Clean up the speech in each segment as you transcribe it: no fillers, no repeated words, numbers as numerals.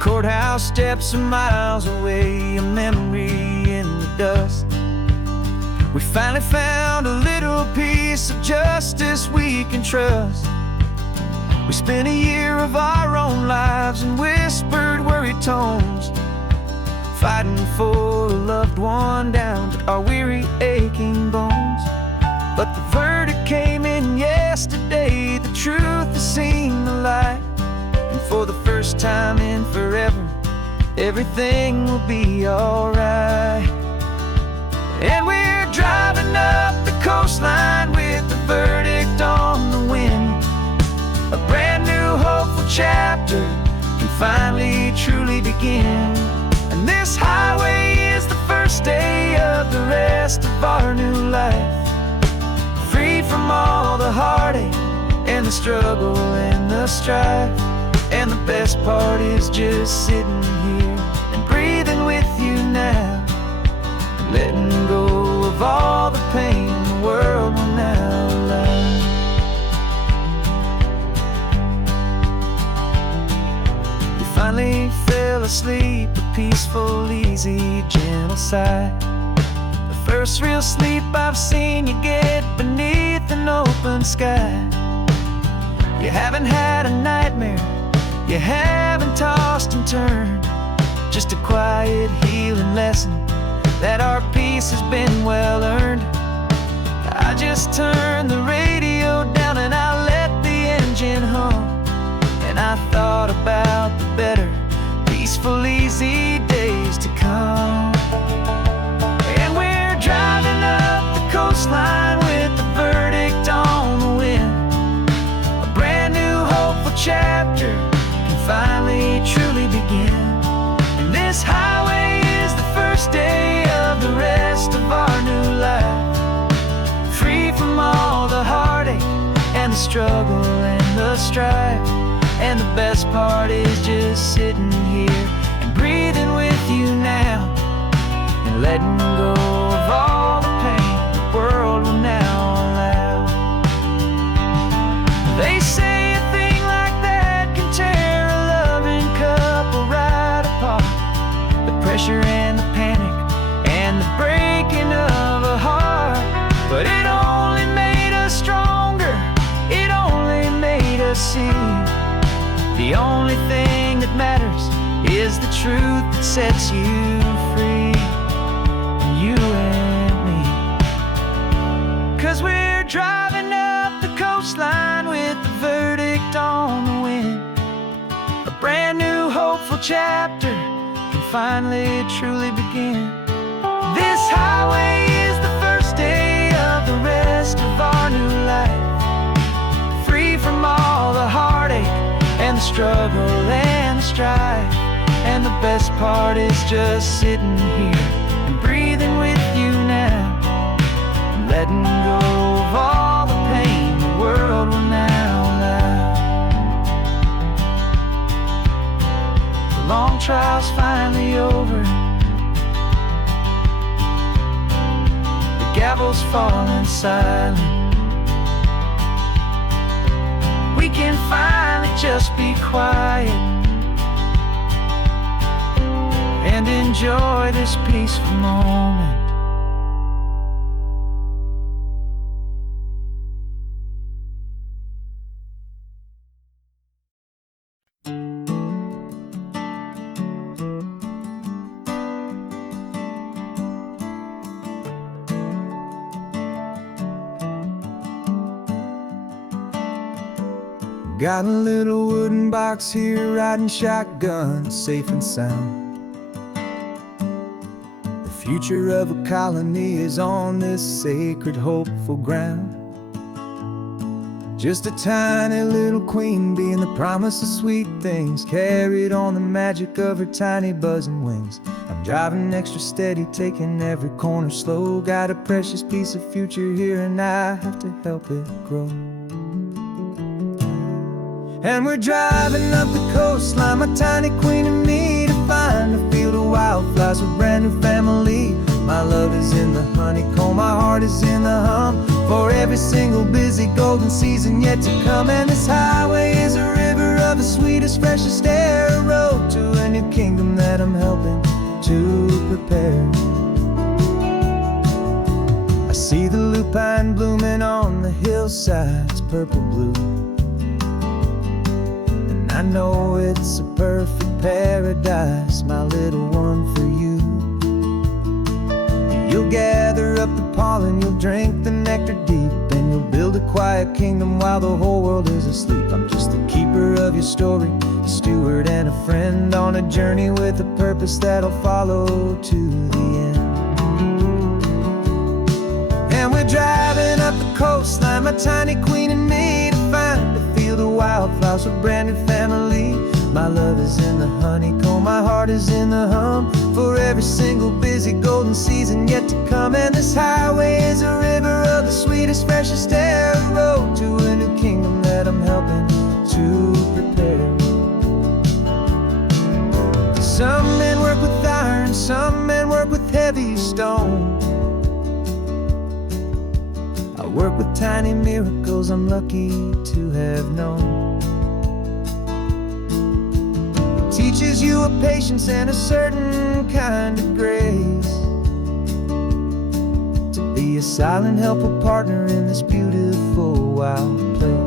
Courthouse steps are miles away, a memory in the dust. We finally found a little piece of justice we can trust. We spent a year of our own lives in whispered, worried tones, fighting for a loved one down to our weary, aching bones. But the verdict came in yesterday, the truth has seen the light. And for the first time in forever, everything will be alright. And we're driving up the coastline with the verdict on the wind. A brand new hopeful chapter can finally truly begin. And this highway is the first day of the rest of our new life, free from all the heartache and the struggle and the strife. And the best part is just sitting here and breathing with you now, letting go of all the pain the world will now allow. We finally fell asleep, a peaceful, easy, gentle sigh. The first real sleep I've seen you get beneath an open sky. You haven't had a nightmare, you haven't tossed and turned, just a quiet healing lesson that our peace has been well earned. I just turned the radio down and I let the engine hum, and I thought about the better, peaceful, easy days to come. And we're driving up the coastline with the verdict on the wind. A brand new hopeful chapter can finally truly begin. And this highway is the first day of the rest of our new life, free from all the heartache and the struggle and the strife. And the best part is just sitting here and breathing with you now, and letting go of all the pain the world will now allow. They say a thing like that can tear a loving couple right apart. The pressure and the panic and the breaking of a heart. But it only made us stronger, it only made us see the only thing that matters is the truth that sets you free, you and me. 'Cause we're driving up the coastline with the verdict on the wind. A brand new hopeful chapter can finally truly begin. This highway is the first day of the rest of our new life, free from all the heartache and the struggle and the strife. And the best part is just sitting here and breathing with you now, and letting go of all the pain the world will now allow. The long trial's finally over, the gavel's falling silent. We can finally just be quiet and enjoy this peaceful moment. Got a little wooden box here, riding shotgun, safe and sound. The future of a colony is on this sacred, hopeful ground. Just a tiny little queen bee and the promise of sweet things, carried on the magic of her tiny buzzing wings. I'm driving extra steady, taking every corner slow. Got a precious piece of future here and I have to help it grow. And we're driving up the coastline, my tiny queen and me, to find a field of wildflowers, a brand new family. My love is in the honeycomb, my heart is in the hum, for every single busy golden season yet to come. And this highway is a river of the sweetest, freshest air, a road to a new kingdom that I'm helping to prepare. I see the lupine blooming on the hillsides, purple blue, and I know it's a perfect paradise, my little one, for you. You'll gather up the pollen, you'll drink the nectar deep, and you'll build a quiet kingdom while the whole world is asleep. I'm just the keeper of your story, a steward and a friend, on a journey with a purpose that'll follow to the end. And we're driving up the coastline, my tiny queen and me, to find a field of wildflowers with brand new family. My love is in the honeycomb, my heart is in the hum, for every single busy golden season yet to come. And this highway is a river of the sweetest, freshest air, a road to a new kingdom that I'm helping to prepare. Some men work with iron, some men work with heavy stone. I work with tiny miracles I'm lucky to have known. Teaches you a patience and a certain kind of grace, to be a silent, helpful partner in this beautiful, wild place.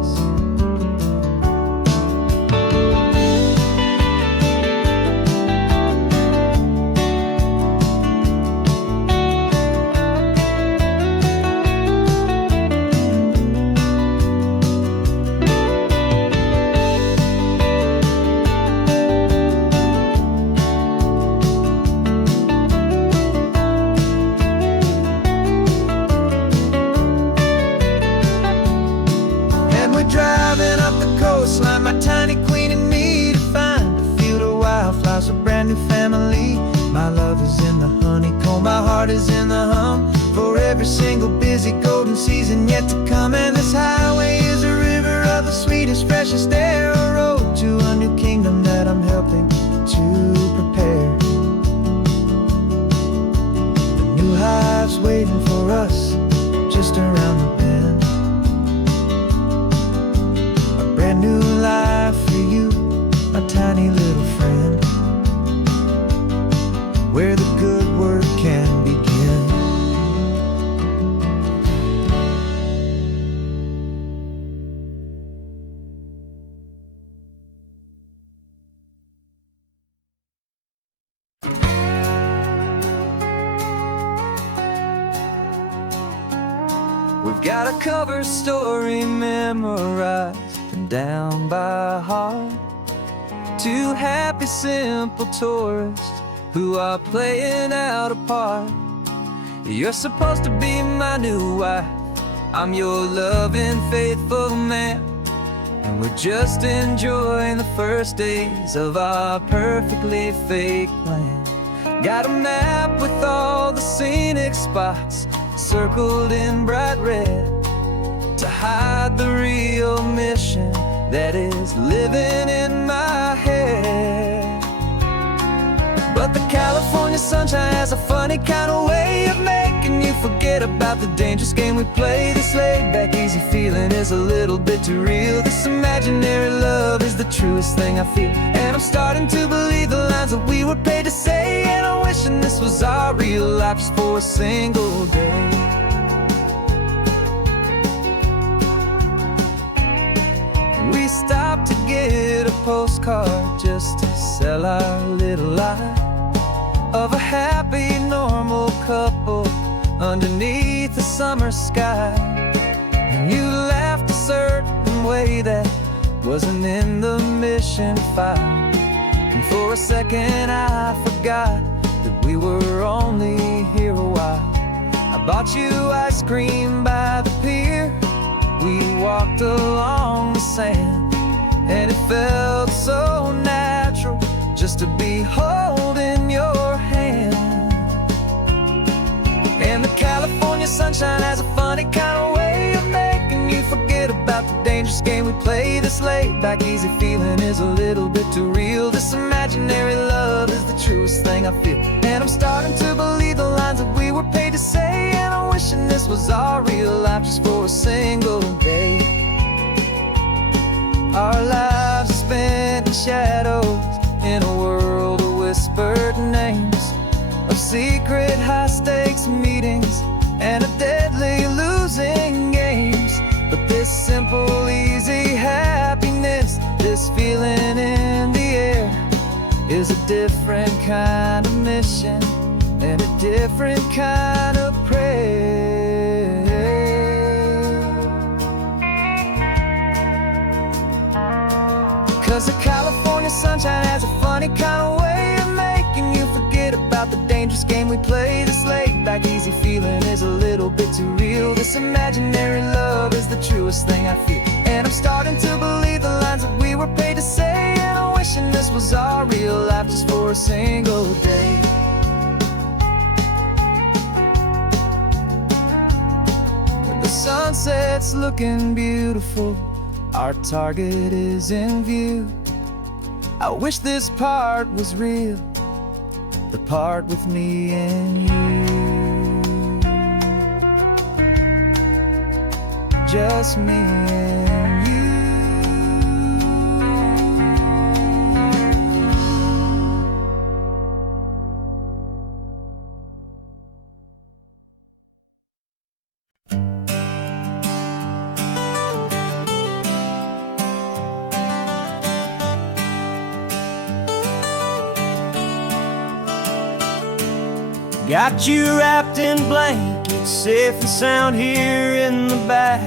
Driving up the coastline, my tiny queen and me, to find a field of wildflowers, a brand new family. My love is in the honeycomb, my heart is in the hum, for every single busy golden season yet to come. And this highway is a river of the sweetest, freshest air, a road to a new kingdom that I'm helping to prepare. The new hive's waiting for us just around the bend. New life for you, my tiny little friend, where the good work can begin. We've got a cover story memorized and down by heart, two happy, simple tourists who are playing out a part. You're supposed to be my new wife, I'm your loving, faithful man, and we're just enjoying the first days of our perfectly fake plan. Got a map with all the scenic spots circled in bright red, to hide the real mission that is living in my head. But the California sunshine has a funny kind of way of making you forget about the dangerous game we play. This laid-back, easy feeling is a little bit too real. This imaginary love is the truest thing I feel, and I'm starting to believe the lines that we were paid to say. And I'm wishing this was our real life just for a single day. We stopped to get a postcard just to sell our little lie of a happy, normal couple underneath the summer sky. And you laughed a certain way that wasn't in the mission file, and for a second I forgot that we were only here a while. I bought you ice cream by the pier, we walked along the sand, and it felt so natural just to be holding your hand. And the California sunshine has a funny kind of way of making you forget about the dangerous game we play. This laid-back, easy feeling is a little bit too real. This imaginary love is the truest thing I feel, and I'm starting to believe the lines that we were paid to say. And I'm wishing this was our real life just for a single day. Our lives spent shadows in a world of whispered names, of secret high-stakes meetings and of deadly losing games. But this simple, easy happiness, this feeling in the air, is a different kind of mission and a different kind of prayer. 'Cause the California sunshine has a funny kind of way of making you forget about the dangerous game we play. This laid-back easy feeling is a little bit too real. This imaginary love is the truest thing I feel, and I'm starting to believe the lines that we were paid to say. And I'm wishing this was our real life just for a single day. When the sunset's looking beautiful, our target is in view. I wish this part was real, the part with me and you. Just me and you. Got you wrapped in blankets, safe and sound here in the back.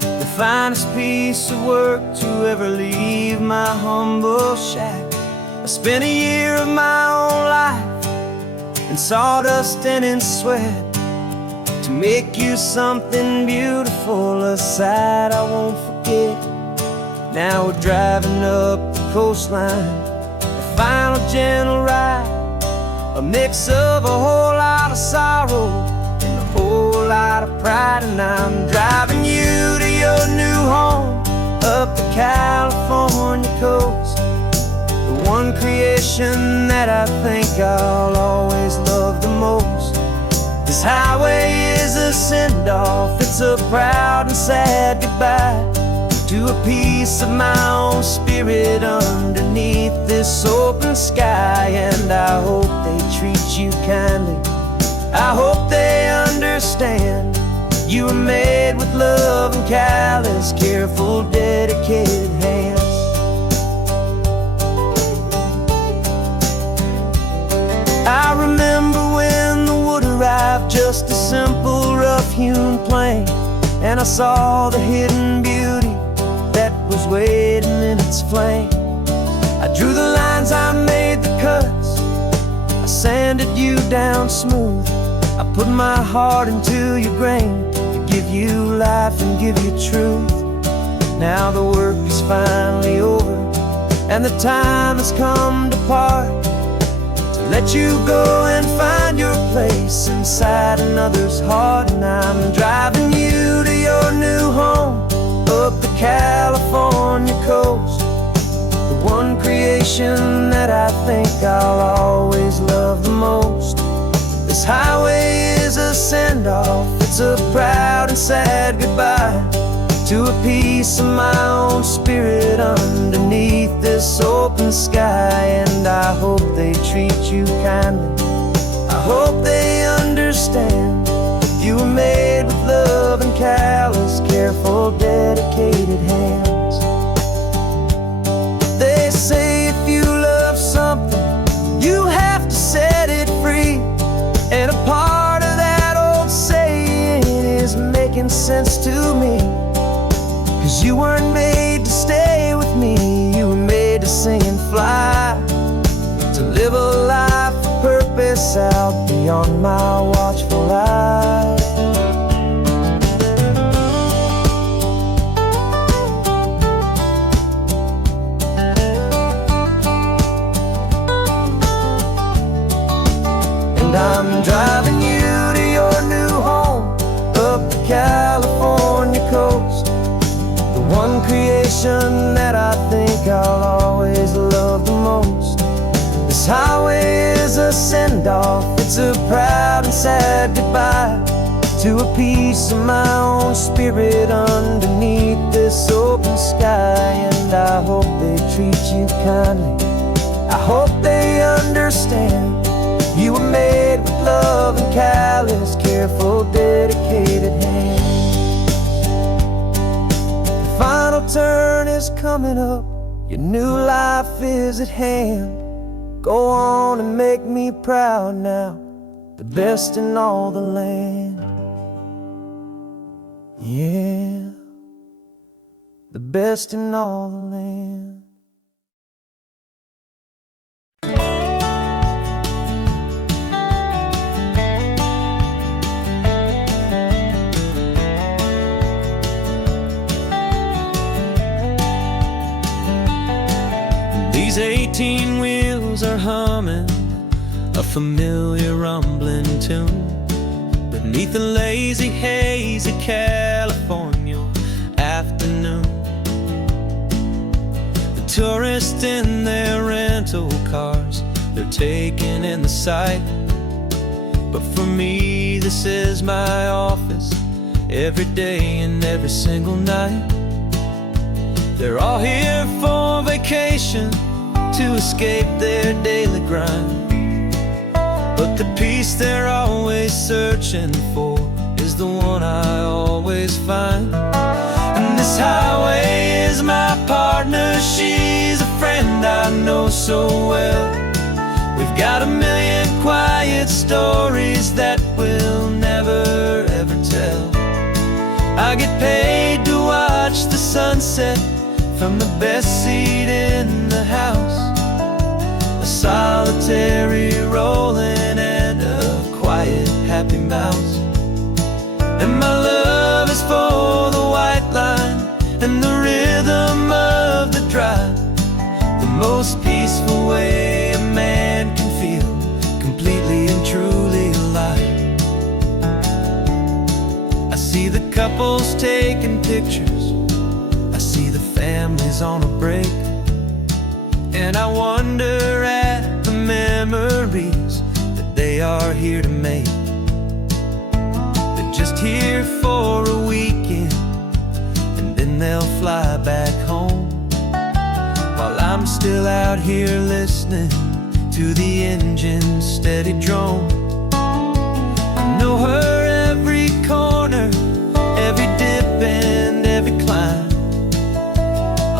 The finest piece of work to ever leave my humble shack. I spent a year of my own life in sawdust and in sweat to make you something beautiful, a sight I won't forget. Now we're driving up the coastline, a final gentle ride, a mix of a whole lot of sorrow and a whole lot of pride. And I'm driving you to your new home up the California coast, the one creation that I think I'll always love the most. This highway is a send-off, it's a proud and sad goodbye to a piece of my own spirit underneath this open sky. And I hope they treat you kindly, I hope they understand you were made with love and callous, careful, dedicated hands. I remember when the wood arrived, just a simple rough-hewn plank, and I saw the hidden beauty that was waiting in its flame. I drew the lines, I made the cuts, I sanded you down smooth. I put my heart into your grain to give you life and give you truth. Now the work is finally over, and the time has come to part, to let you go and find your place inside another's heart. And I'm driving you to your new home up the California coast, the one creation that I think I'll always love the most. This highway is a send-off, it's a proud and sad goodbye to a piece of my own spirit underneath this open sky. And I hope they treat you kindly, I hope they understand you were made with love and callous, careful, dedicated hands. They say if you love something, you have to set it free. And a part of that old saying is making sense to me. 'Cause you weren't made to stay with me, you were made to sing and fly, to live a life of purpose out beyond my watchful eye. And I'm driving you to your new home up the California coast, the one creation that I think I'll always love the most. This highway is a send-off, it's a proud and sad goodbye to a piece of my own spirit underneath this open sky. And I hope they treat you kindly, I hope they understand. You were made with love and callous, careful, dedicated hands. The final turn is coming up, your new life is at hand. Go on and make me proud now, the best in all the land. Yeah, the best in all the land. These 18 wheels are humming a familiar rumbling tune beneath the lazy haze of California afternoon. The tourists in their rental cars, they're taking in the sight. But for me, this is my office, every day and every single night. They're all here for vacation, to escape their daily grind. But the peace they're always searching for is the one I always find. And this highway is my partner, she's a friend I know so well. We've got a million quiet stories that we'll never ever tell. I get paid to watch the sunset from the best seat in the house, a solitary rolling and a quiet happy mouse. And my love is for the white line and the rhythm of the drive, the most peaceful way a man can feel completely and truly alive. I see the couples taking pictures, I see the families on a break, and I wonder at the memories that they are here to make. They're just here for a weekend, and then they'll fly back home, while I'm still out here listening to the engine's steady drone. I know her every corner, every dip and every climb,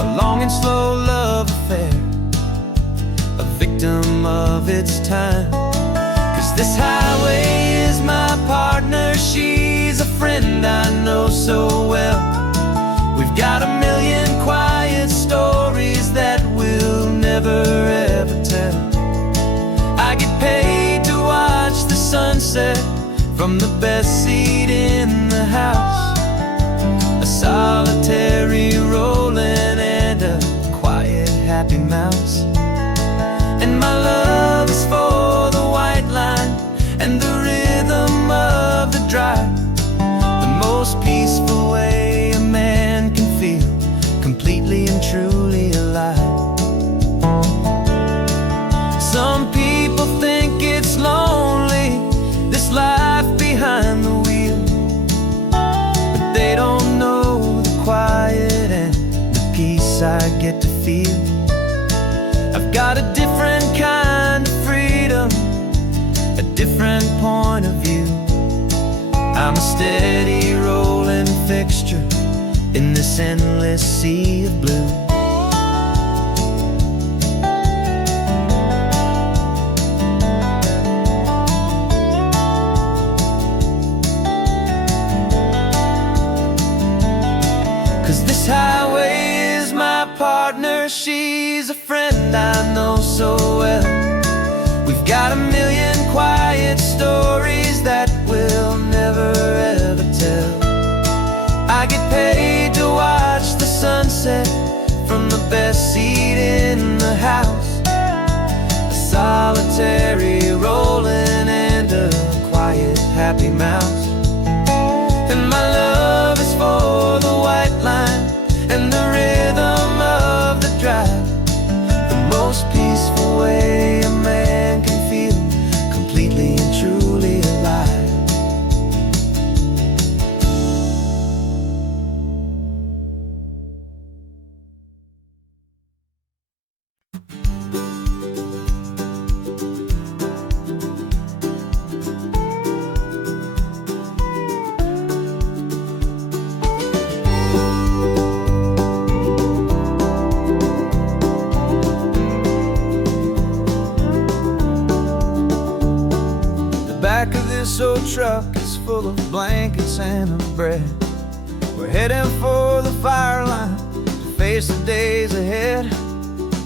a long and slow love affair, a victim of its time. 'Cause this highway is my partner, she's a friend I know so well. We've got a million quiet stories that we'll never ever tell. I get paid to watch the sunset from the best seat in the house, a solitary rolling and a quiet happy mouse. And my love is for the white line and the rhythm of the drive, the most peaceful way a man can feel completely and truly alive. Some people think it's lonely, this life behind the wheel, but they don't know the quiet and the peace I get to feel. I've got a different kind of freedom, a different point of view. I'm a steady rolling fixture in this endless sea of blue. This highway is my partner, she's a friend I know so well. We've got a million quiet stories that we'll never ever tell. I get paid to watch the sunset from the best seat in the house, a solitary rolling and a quiet happy mouse. And my love is for the white line and the rhythm of the drive, the most peaceful way a man can feel completely and truly alive. this old truck is full of blankets and of bread. We're heading for the fire line to face the days ahead.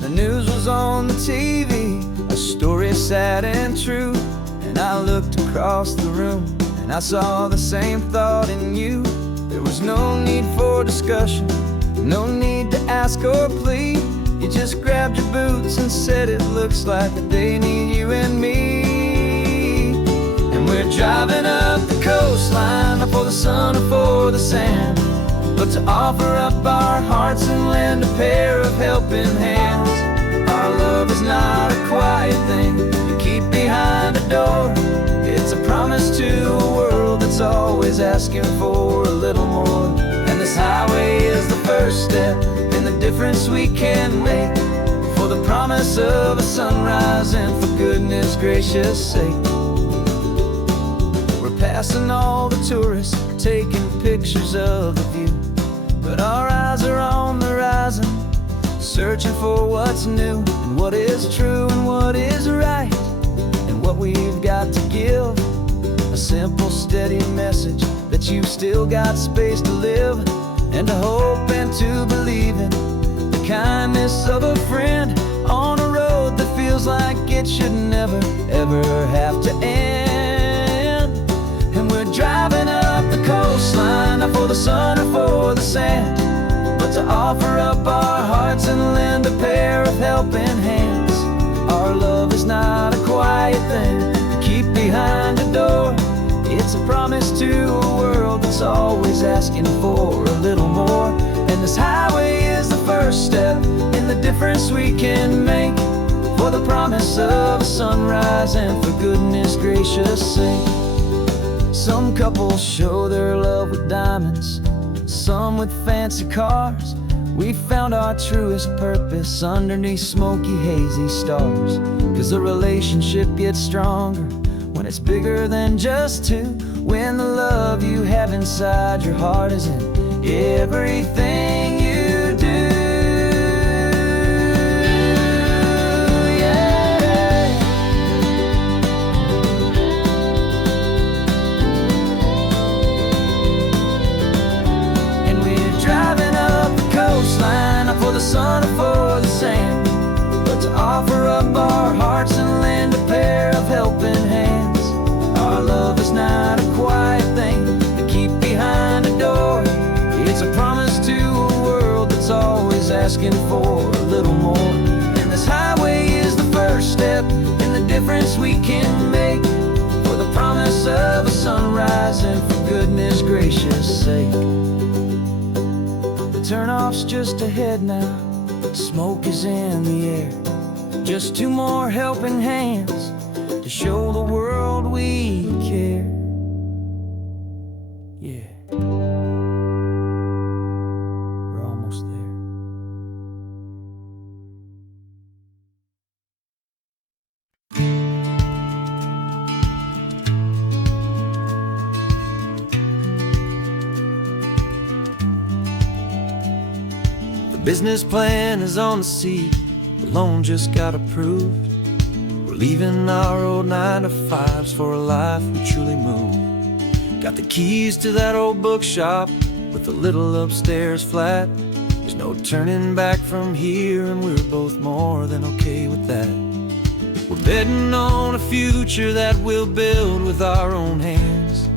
The news was on the TV, a story sad and true. And I looked across the room and I saw the same thought in you. There was no need for discussion, no need to ask or plead. You just grabbed your boots and said it looks like that they need you and me. And we're driving up the coastline, not for the sun or for the sand, but to offer up our hearts and lend a pair of helping hands. Our love is not a quiet thing you keep behind a door. It's a promise to a world that's always asking for a little more. And this highway is the first step in the difference we can make, for the promise of a sunrise and for goodness gracious sake. We're passing all the tourists, taking pictures of the view, but our eyes are on the horizon, searching for what's new and what is true and what is right, and what we've got to give. A simple, steady message that you've still got space to live, and to hope and to believe in the kindness of a friend on a road that feels like it should never, ever have to end. And we're driving up the coastline, not for the sun or for the sand, but to offer up our hearts and lend a pair of helping hands. Our love is not a quiet thing to keep behind a door. It's a promise to a world that's always asking for a little more. And this highway is the first step in the difference we can make, for the promise of a sunrise and for goodness gracious sake. Some couples show their love with diamonds, some with fancy cars. We found our truest purpose underneath smoky, hazy stars. 'Cause a relationship gets stronger when it's bigger than just two, when the love you have inside your heart is in everything you do. Yeah. And we're driving up the coastline, not for the sun or for the sand, but to offer up our hearts and lend a pair of helping hands. Our love is not a quiet thing to keep behind a door. It's a promise to a world that's always asking for a little more. And this highway is the first step in the difference we can make, for the promise of a sunrise and for goodness gracious sake. The turnoff's just ahead now, smoke is in the air. Just two more helping hands to show the world we care. Yeah, we're almost there. The business plan is on the seat, the loan just got approved. We're leaving our old 9-to-5s for a life we truly move. Got the keys to that old bookshop with a little upstairs flat. There's no turning back from here, and we're both more than okay with that. We're betting on a future that we'll build with our own hands,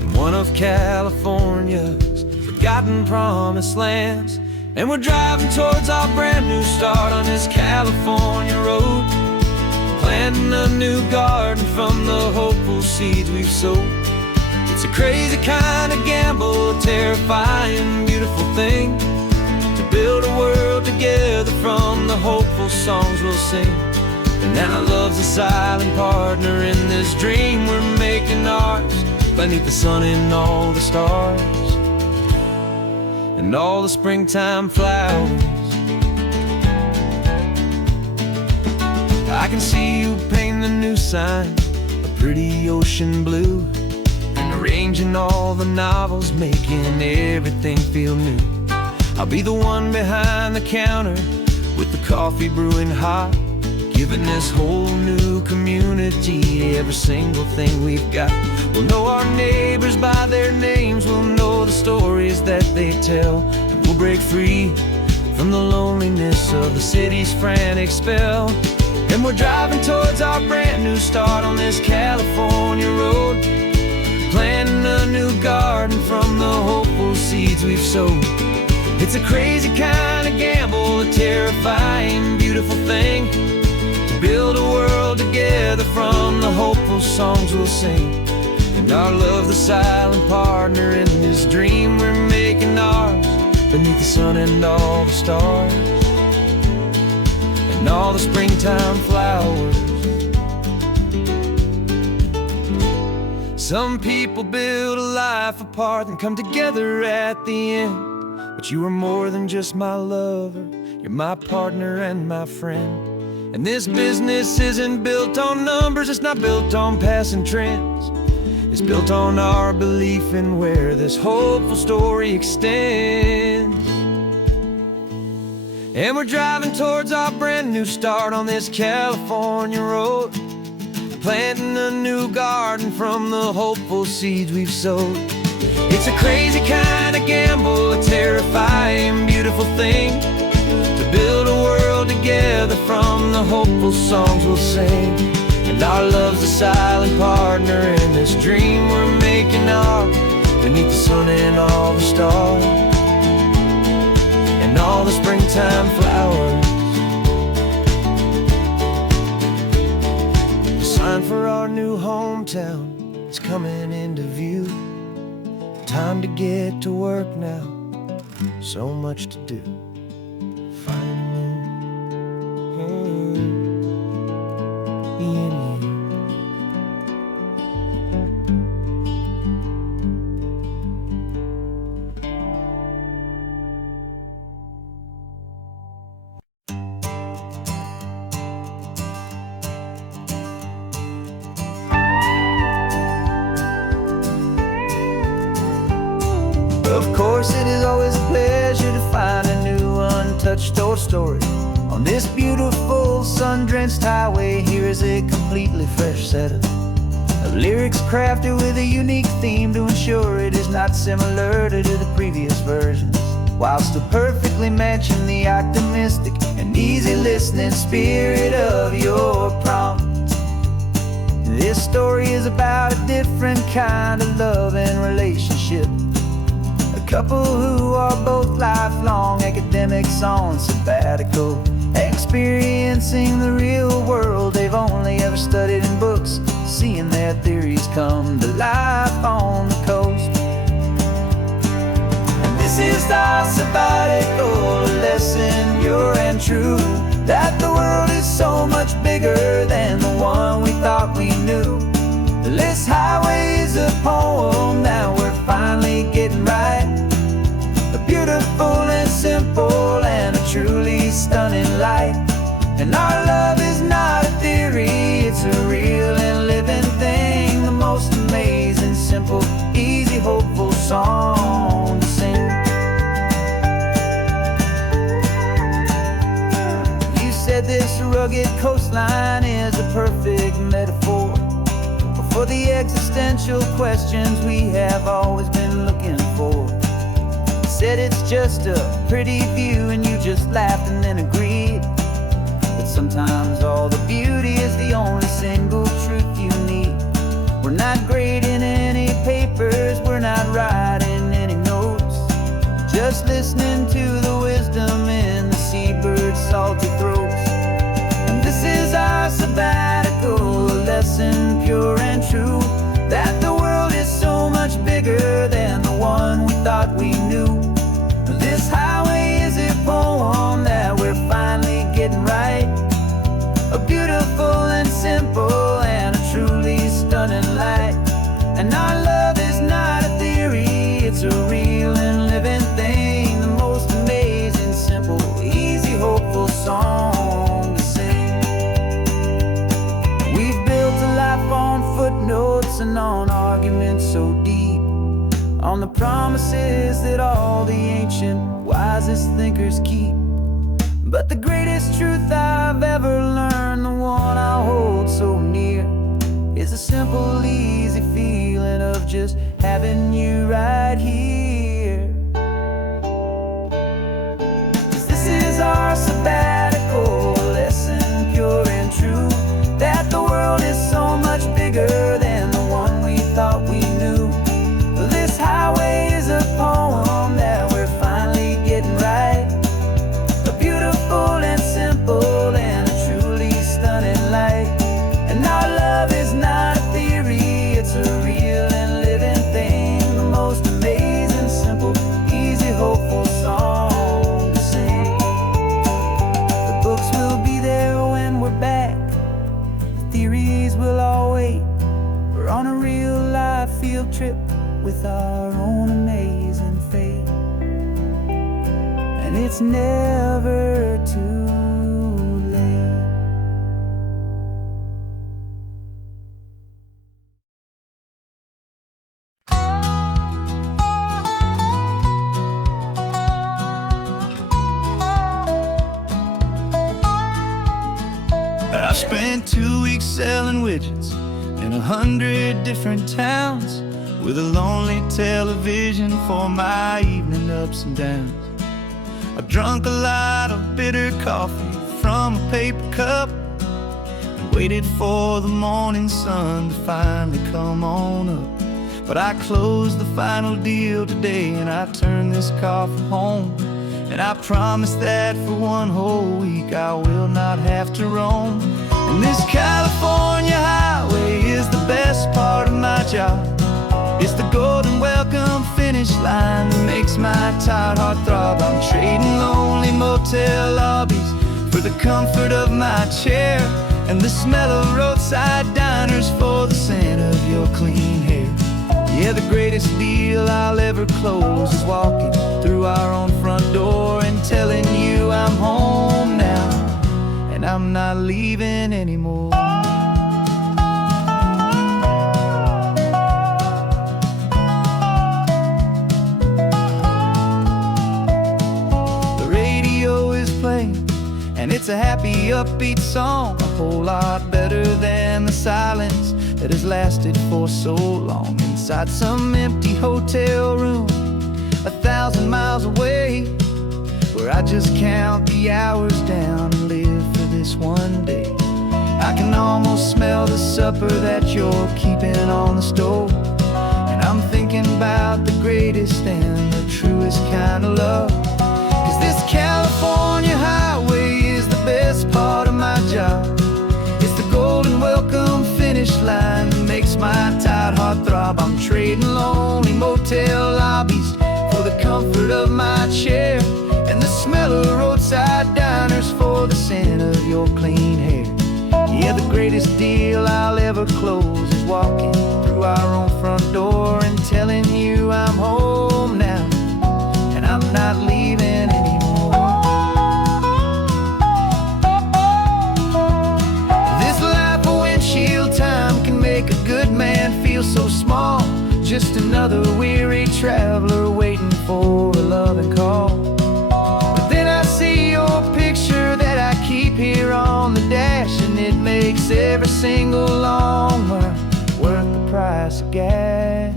in one of California's forgotten promised lands. And we're driving towards our brand new start on this California road, planting a new garden from the hopeful seeds we've sowed. It's a crazy kind of gamble, a terrifying, beautiful thing, to build a world together from the hopeful songs we'll sing. And now love's a silent partner in this dream we're making ours, beneath the sun and all the stars and all the springtime flowers. I can see you painting the new sign a pretty ocean blue, and arranging all the novels, making everything feel new. I'll be the one behind the counter with the coffee brewing hot, giving this whole new community every single thing we've got. We'll know our neighbors by their names, we'll know the stories that they tell, and we'll break free from the loneliness of the city's frantic spell. And we're driving towards our brand new start on this California road, planting a new garden from the hopeful seeds we've sowed. It's a crazy kind of gamble, a terrifying, beautiful thing, to build a world together from the hopeful songs we'll sing. And our love, the silent partner in this dream we're making ours, beneath the sun and all the stars, and all the springtime flowers. Some people build a life apart and come together at the end, but you are more than just my lover, you're my partner and my friend. And this business isn't built on numbers, it's not built on passing trends. It's built on our belief in where this hopeful story extends. And we're driving towards our brand new start on this California road, planting a new garden from the hopeful seeds we've sowed. It's a crazy kind of gamble, a terrifying, beautiful thing, to build a world together from the hopeful songs we'll sing. And our love's a silent partner in this dream we're making ours, beneath the sun and all the stars, and all the springtime flowers. The sign for our new hometown is coming into view. Time to get to work now, so much to do. Finding me in you. Of course, it is always a pleasure to find a new untouched old story. On this beautiful sun-drenched highway, here is a completely fresh set of lyrics crafted with a unique theme to ensure it is not similar to the previous versions, while still perfectly matching the optimistic and easy listening spirit of your prompt. This story is about a different kind of love and relationship. A couple who are both lifelong academics on sabbatical, experiencing the real world they've only ever studied in books, seeing their theories come to life on the coast. And this is our sabbatical lesson, pure and true, that the world is so much bigger than the one we thought we knew. This highway is a poem that we're finally getting right, a beautiful and simple and a truly stunning light. And our love is not a theory, it's a real and living thing, the most amazing, simple, easy, hopeful song to sing. You said this rugged coastline is a perfect metaphor for the existential questions we have always been looking for. Said it's just a pretty view and you just laughed and then agreed, but sometimes all the beauty is the only single truth you need. We're not grading any papers, we're not writing any notes, just listening to the wisdom in the seabird's salty throats. And this is our sabbatical, a lesson pure and true, that the world is so much bigger than the one we thought we knew. This highway is a poem that we're finally getting right, a beautiful and simple and a truly stunning light. And our love is not a theory, it's a real and living thing, the most amazing, simple, easy, hopeful song to sing. We've built a life on footnotes and on arguments so deep, on the promises that all the ancient, wisest thinkers keep. But the greatest truth I've ever learned, the is a simple, easy feeling of just having you right here. 'Cause this is our sabbatical lesson, pure and true, that the world is so much bigger than the one we thought we knew. This highway is a poem that we're finally getting right, a beautiful and simple and a truly stunning light. And our love is not a theory, it's a real and living thing, the most amazing, simple, easy, hopeful song to sing. The books will be there when we're back, the theories will all wait. We're on a real life field trip with our own amazing fate, and it's never too late. I've spent 2 weeks selling widgets in 100 different towns, with a lonely television for my evening ups and downs. I've drunk a lot of bitter coffee from a paper cup and waited for the morning sun to finally come on up. But I closed the final deal today and I turned this car for home. And I promise that for one whole week I will not have to roam. And this California highway is the best part of my job. It's the golden welcome finish line that makes my tired heart throb. I'm trading lonely motel lobbies for the comfort of my chair, and the smell of roadside diners for the scent of your clean hair. Yeah, the greatest deal I'll ever close is walking through our own front door and telling you I'm home now, and I'm not leaving anymore. And it's a happy, upbeat song, a whole lot better than the silence that has lasted for so long. Inside some empty hotel room 1,000 miles away, where I just count the hours down and live for this one day. I can almost smell the supper that you're keeping on the stove, and I'm thinking about the greatest and the truest kind of love. 'Cause this California highway best part of my job. It's the golden welcome finish line that makes my tired heart throb. I'm trading lonely motel lobbies for the comfort of my chair, and the smell of roadside diners for the scent of your clean hair. Yeah, the greatest deal I'll ever close is walking through our own front door and telling you I'm home now, and I'm not leaving anymore. Time can make a good man feel so small, just another weary traveler waiting for a loving call. But then I see your picture that I keep here on the dash, and it makes every single long mile worth the price of gas.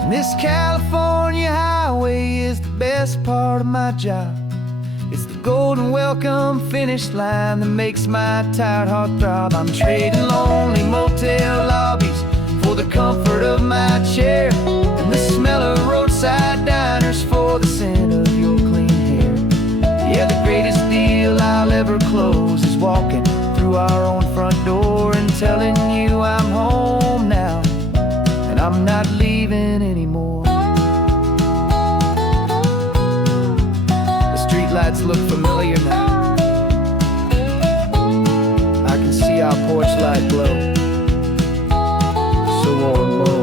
And this California highway is the best part of my job. It's the golden welcome finish line that makes my tired heart throb. I'm trading lonely motel lobbies for the comfort of my chair, and the smell of roadside diners for the scent of your clean hair. Yeah, the greatest deal I'll ever close is walking through our own front door and telling you I'm home now, and I'm not leaving anymore. Lights look familiar now. I can see our porch light glow, so warm, low.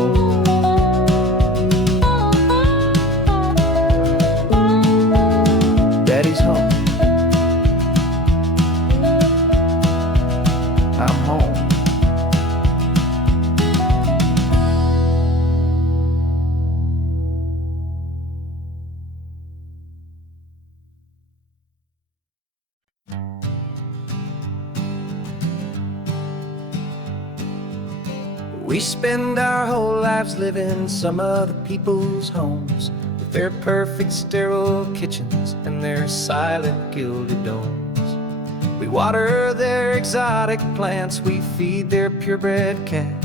We spend our whole lives living some other people's homes, with their perfect sterile kitchens and their silent gilded domes. We water their exotic plants, we feed their purebred cat.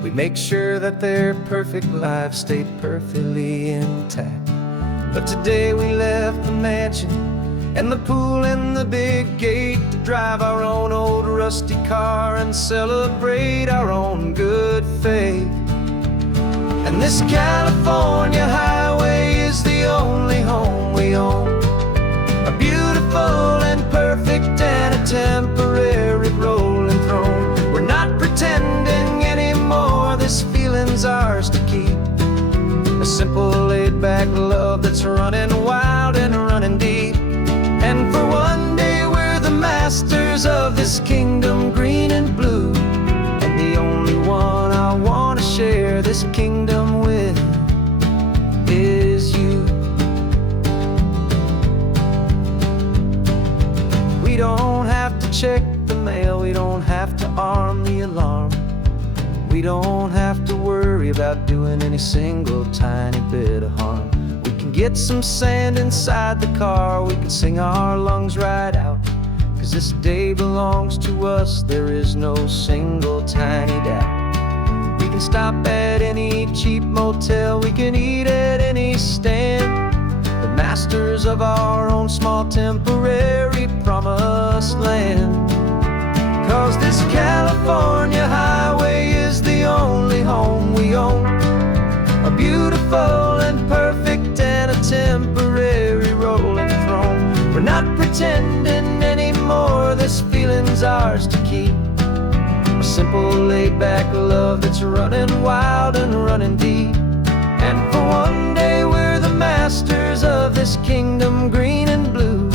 We make sure that their perfect lives stay perfectly intact. But today we left the mansion and the pool and the big gate to drive our own old rusty car and celebrate our own good faith. And this California highway is the only home we own, a beautiful and perfect and a temporary rolling throne. We're not pretending anymore, this feeling's ours to keep, a simple laid-back love that's running wild and running deep. And for one day we're the masters of this kingdom green and blue, and the only one I want to share this kingdom with is you. We don't have to check the mail, we don't have to arm the alarm, we don't have to worry about doing any single tiny bit of harm. We can get some sand inside the car, we can sing our lungs right out, 'cause this day belongs to us, there is no single tiny doubt. We can stop at any cheap motel, we can eat at any stand, the masters of our own small temporary promised land. 'Cause this California highway is the only home we own, a beautiful and perfect and a temporary rolling throne. We're not pretending anymore, this feeling's ours to keep, a simple laid-back love that's running wild and running deep. And for one day we're the masters of this kingdom green and blue,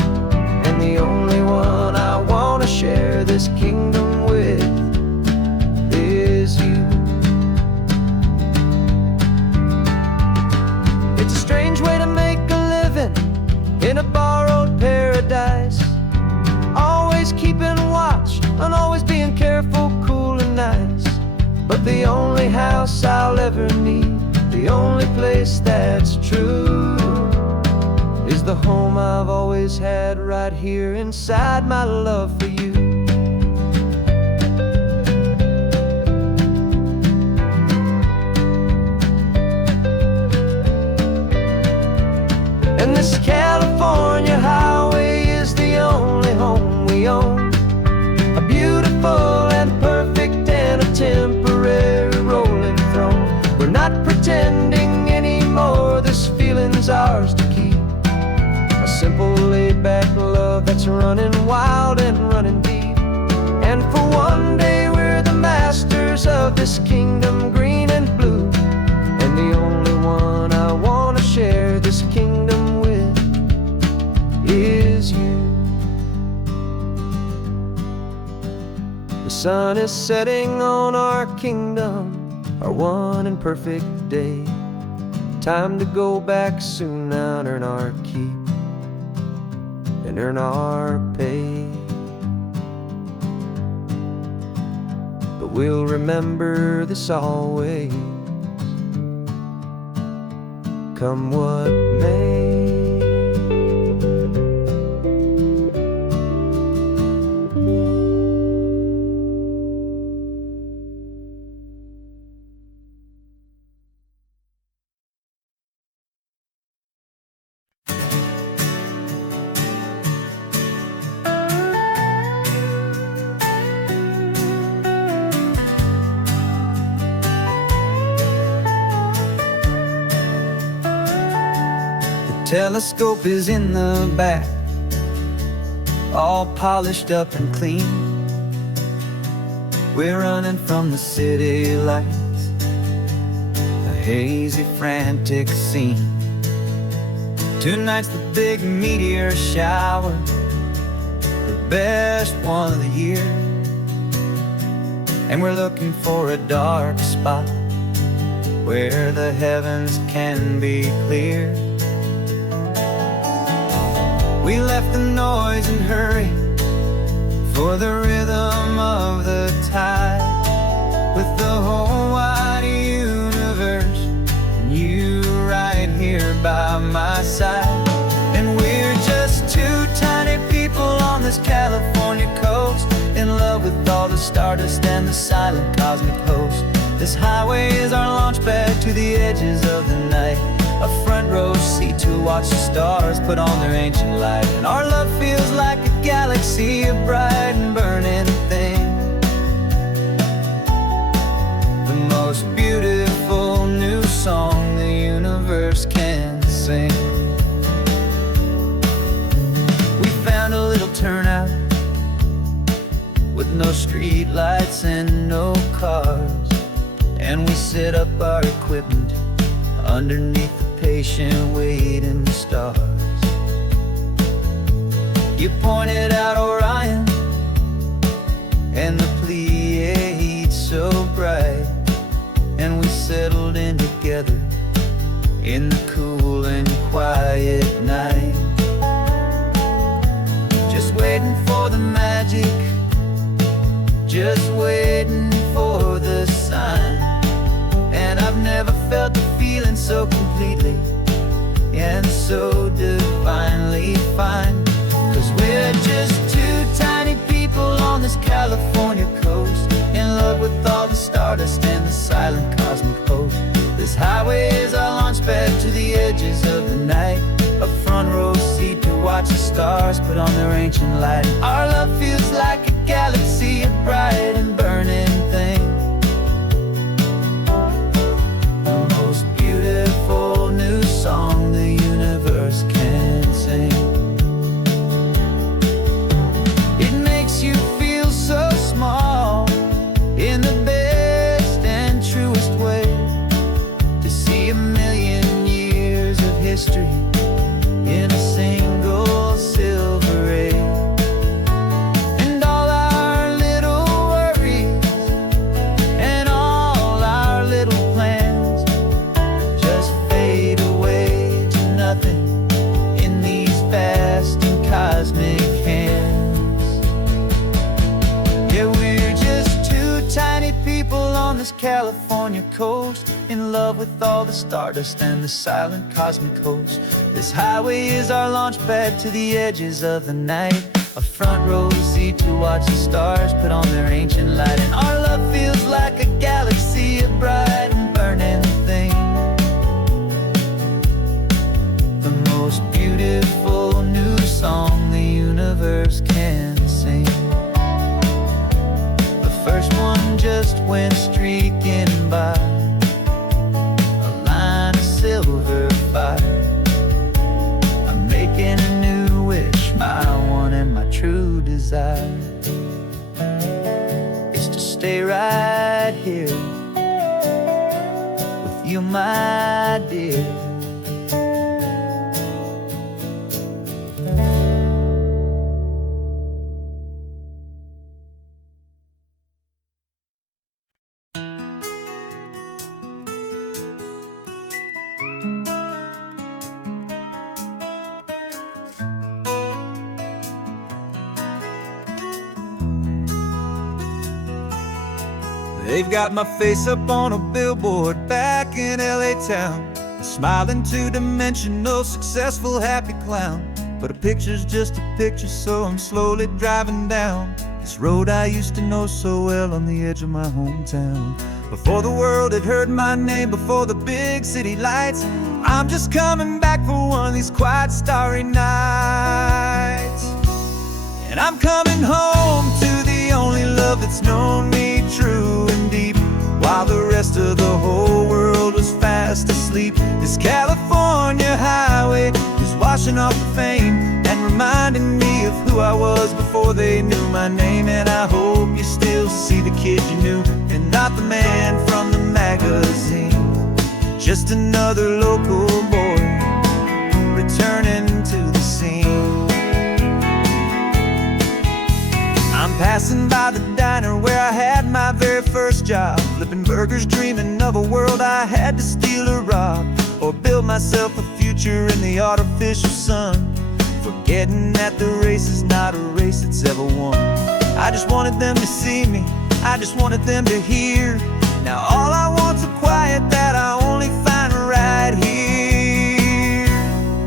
and the only one I want to share this kingdom with is you. It's a strange way to make a living in a borrowed paradise, always keeping watch and always being careful, cool and nice. But the only house I'll ever need, the only place that's true, is the home I've always had right here inside my love for you. And this California highway is the only home we own, a beautiful and perfect and a temporary rolling throne. We're not pretending anymore, this feeling's ours to keep, a simple laid-back love that's running wild and running deep. And for one day we're the masters of this kingdom green and blue, and the only one I want to share this kingdom with is you. The sun is setting on our kingdom, our one and perfect day. Time to go back soon now and earn our keep and earn our pay. But we'll remember this always, come what may. Telescope is in the back, all polished up and clean. We're running from the city lights, a hazy, frantic scene. Tonight's the big meteor shower, the best one of the year. And we're looking for a dark spot where the heavens can be clear. We left the noise and hurry for the rhythm of the tide. with the whole wide universe, and you right here by my side. And we're just two tiny people on this California coast, in love with all the stardust and the silent cosmic host. This highway is our launch pad to the edges of the night, a front row seat to watch the stars put on their ancient light. And our love feels like a galaxy, a bright and burning thing, the most beautiful new song the universe can sing. We found a little turnout with no street lights and no cars, and we set up our equipment underneath the patient waiting stars. You pointed out Orion and the Pleiades so bright, and we settled in together in the cool and quiet night, just waiting for the magic, just waiting for the sign. And I've never felt the feeling so completely and so divinely fine, 'cause we're just two tiny people on this California coast, in love with all the stardust and the silent cosmic host. This highway is our launch pad to the edges of the night, a front row seat to watch the stars put on their ancient light. Our love feels like a galaxy, a bright and burning thing, the most beautiful new song the universe can sing. It makes you feel so small in the best and truest way, to see a million years of history in a single silver ray. And all our little worries and all our little plans just fade away to nothing in these vast and cosmic hands. Yeah, we're just two tiny people on this California coast, in love with all the stardust and the silent cosmic host. This highway is our launch pad to the edges of the night, a front row seat to watch the stars put on their ancient light. And our love feels like a galaxy, a bright and burning thing, the most beautiful new song the universe can sing. The first one just went streaking by, a line of silver fire. I'm making a new wish, my one and my true desire is to stay right here with you, my dear. They've got my face up on a billboard back in LA town, smiling two-dimensional, successful, happy clown. But a picture's just a picture, so I'm slowly driving down this road I used to know so well on the edge of my hometown. Before the world had heard my name, before the big city lights, I'm just coming back for one of these quiet, starry nights. And I'm coming home to the only love that's known me true and deep, while the rest of the whole world was fast asleep. This California highway is washing off the fame and reminding me of who I was before they knew my name. And I hope you still see the kid you knew, and not the man from the magazine, just another local boy returning to the scene. I'm passing by the diner where I had my very first job, flipping burgers, dreaming of a world I had to steal or rob, or build myself a future in the artificial sun, forgetting that the race is not a race that's ever won. I just wanted them to see me I just wanted them to hear. Now all I want's a quiet that I only find right here.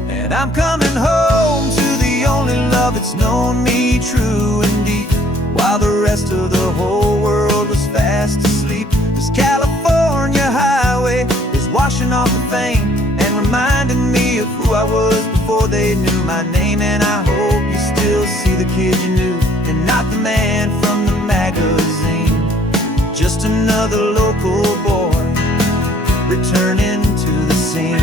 And I'm coming home to the only love that's known me true and deep, while the rest of the whole world was fast asleep. This California highway is washing off the fame and reminding me of who I was before they knew my name. And I hope you still see the kid you knew, and not the man from the magazine. Just another local boy returning to the scene.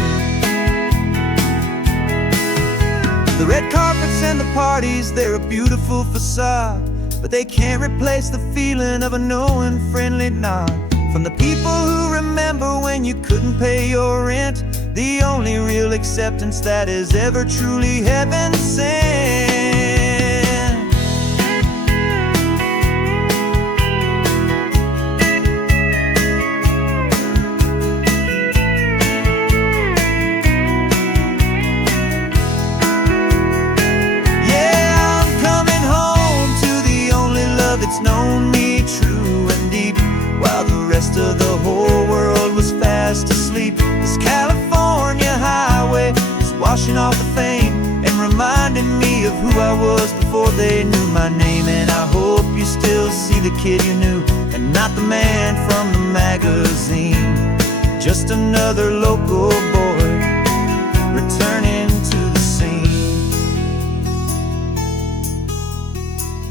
The red carpets and the parties, they're a beautiful facade, but they can't replace the feeling of a knowing, friendly nod from the people who remember when you couldn't pay your rent. The only real acceptance that is ever truly heaven sent. It's known me true and deep, while the rest of the whole world was fast asleep. This California highway is washing off the fame and reminding me of who I was before they knew my name. And I hope you still see the kid you knew, and not the man from the magazine. Just another local boy returning to the scene.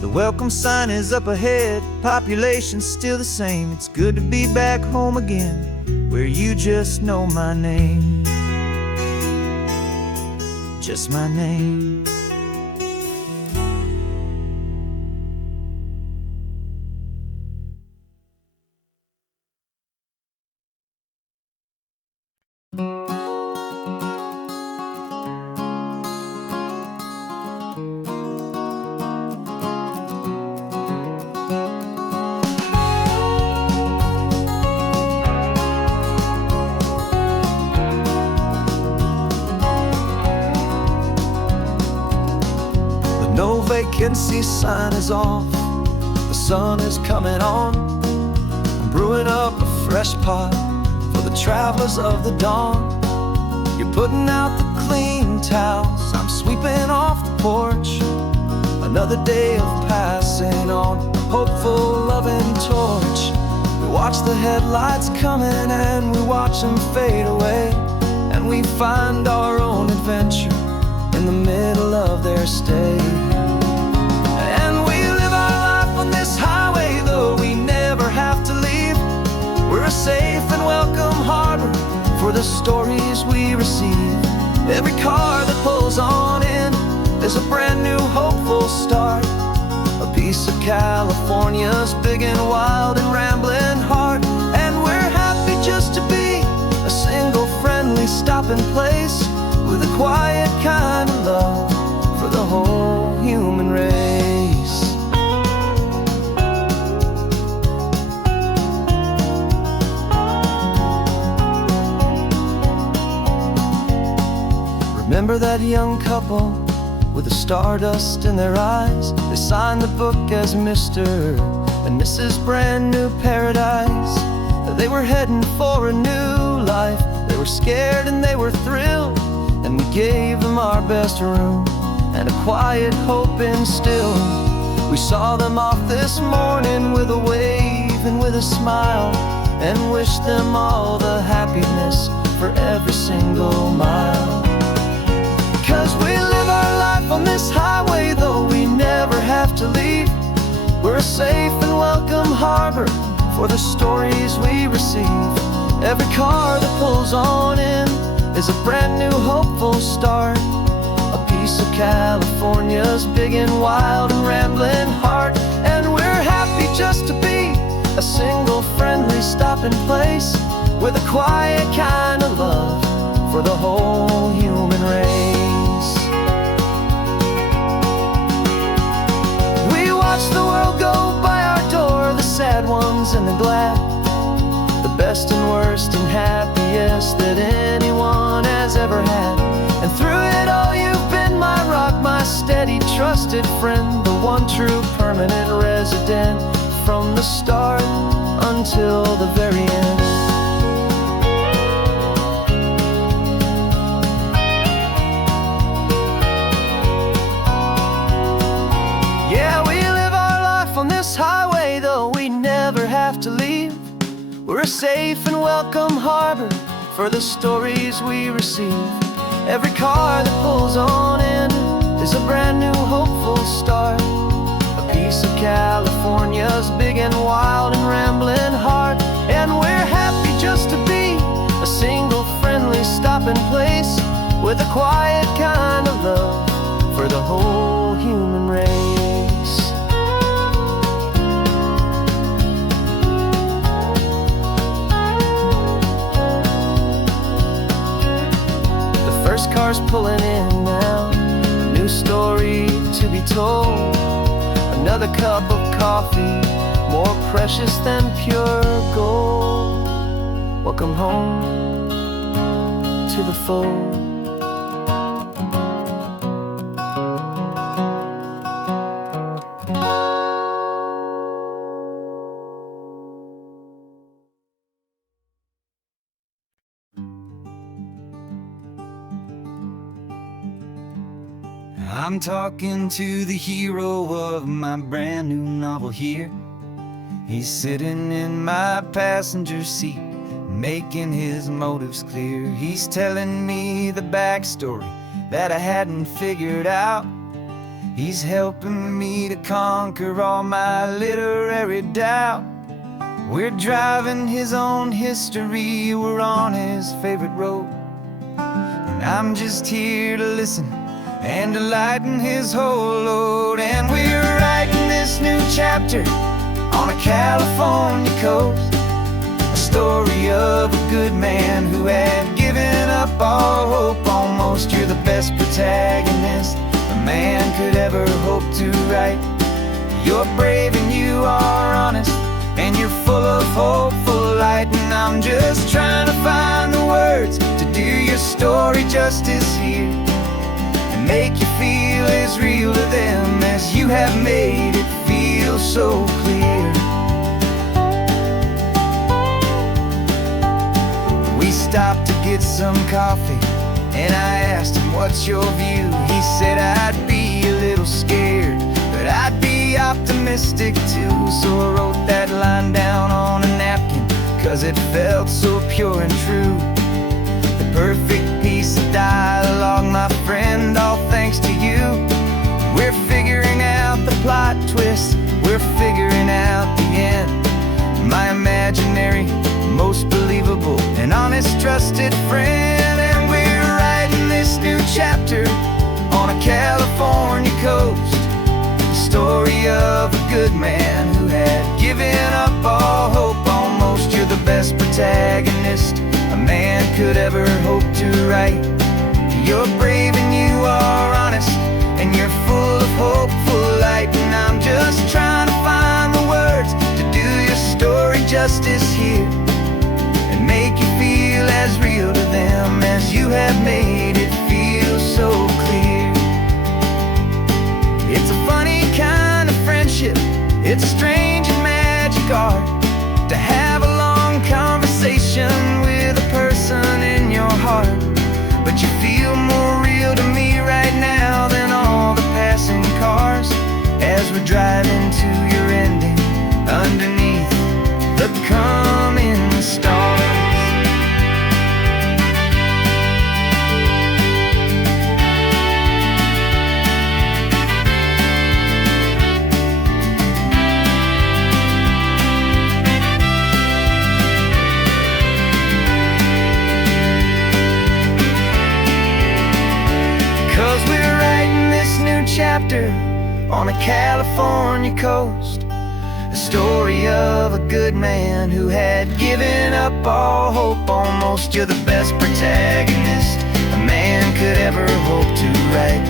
The welcome sign is up ahead, population's still the same. It's good to be back home again, where you just know my name. Just my name. No vacancy sign is off, the sun is coming on. I'm brewing up a fresh pot for the travelers of the dawn. You're putting out the clean towels, I'm sweeping off the porch. Another day of passing on, a hopeful, loving torch. We watch the headlights coming and we watch them fade away, and we find our own adventure in the middle of their stay. And we live our life on this highway, though we never have to leave. We're a safe and welcome harbor for the stories we receive. Every car that pulls on in is a brand new hopeful start, a piece of California's big and wild and rambling heart. And we're happy just to be a single friendly stopping place, with a quiet kind of love for the whole human race. Remember that young couple with the stardust in their eyes? They signed the book as Mr. and Mrs. Brand New Paradise. They were heading for a new life. They were scared and they were thrilled, and we gave them our best room and a quiet hope instilled. We saw them off this morning with a wave and with a smile, and wished them all the happiness for every single mile. 'Cause we live our life on this highway, though we never have to leave. We're a safe and welcome harbor for the stories we receive. Every car that pulls on in is a brand new hopeful start, a piece of California's big and wild and rambling heart. And we're happy just to be a single friendly stopping place, with a quiet kind of love for the whole human race. We watch the world go by our door, the sad ones and the glad, the best and worst and happiest that anyone has ever had. And through it all you've been my rock, my steady trusted friend, the one true permanent resident, from the start until the very end. Yeah, we live our life on this highway, though we never have to leave. We're a safe and welcome harbor for the stories we receive. Every car that pulls on in is a brand new hopeful start, a piece of California's big and wild and rambling heart. And we're happy just to be a single friendly stopping place with a quiet kind of love for the whole human race. First car's pulling in now, a new story to be told. Another cup of coffee, more precious than pure gold. Welcome home to the fold. I'm talking to the hero of my brand new novel here. He's sitting in my passenger seat, making his motives clear. He's telling me the backstory that I hadn't figured out. He's helping me to conquer all my literary doubt. We're driving his own history, we're on his favorite road, and I'm just here to listen and to lighten his whole load. And we're writing this new chapter on a California coast, a story of a good man who had given up all hope almost. You're the best protagonist a man could ever hope to write. You're brave and you are honest, and you're full of hopeful light. And I'm just trying to find the words to do your story justice here, make you feel as real to them as you have made it feel so clear. We stopped to get some coffee, and I asked him, what's your view? He said, I'd be a little scared, but I'd be optimistic too. So I wrote that line down on a napkin, 'cause it felt so pure and true. The perfect piece of dialogue, my friend, all thanks to you. We're figuring out the plot twist, we're figuring out the end. My imaginary, most believable and honest trusted friend. And we're writing this new chapter on a California coast, the story of a good man who had given up all hope almost. You're the best protagonist a man could ever hope to write. You're brave and you are honest, and you're full of hopeful light. And I'm just trying to find the words to do your story justice here, and make you feel as real to them as you have made it feel so clear. It's a funny kind of friendship, it's strange and magic art to have a long conversation with a person in your heart. But you feel more real to me right now than all the passing cars, as we're driving to your ending underneath the coming stars. 'Cause we're writing this new chapter on a California coast, a story of a good man who had given up all hope almost. You're the best protagonist a man could ever hope to write.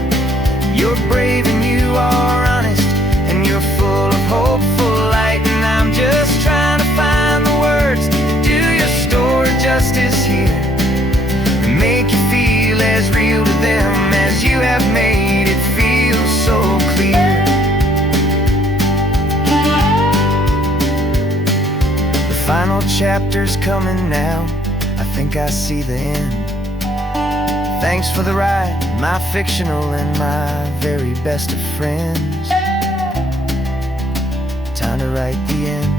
You're brave and you are honest, and you're full of hopeful light. And I'm just trying to find the words to do your story justice here, and make you feel as real to them as you have made it feel so clear. chapter's coming now. I think I see the end. Thanks for the ride, my fictional and my very best of friends. Time to write the end.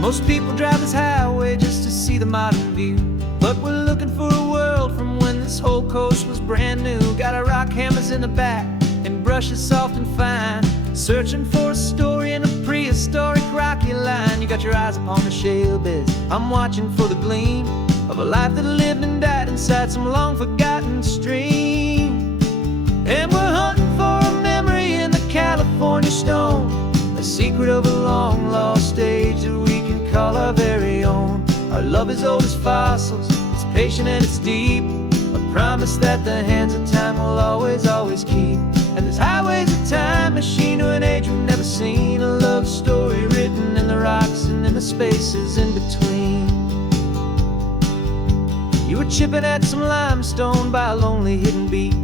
Most people drive this highway just to see the modern view, but we're looking for a world from when this whole coast was brand new. Got our rock hammers in the back and brushes soft and fine, searching for a story in a prehistoric rocky line. You got your eyes upon the shale beds, I'm watching for the gleam of a life that lived and died inside some long forgotten stream. And we're hunting for a memory in the California stone, a secret of a long lost age that we can call our very own. Our love is old as fossils, it's patient and it's deep, a promise that the hands of time will always, always keep. And this highway's a time machine to an age we've never seen, a love story written in the rocks and in the spaces in between. You were chipping at some limestone by a lonely hidden beach,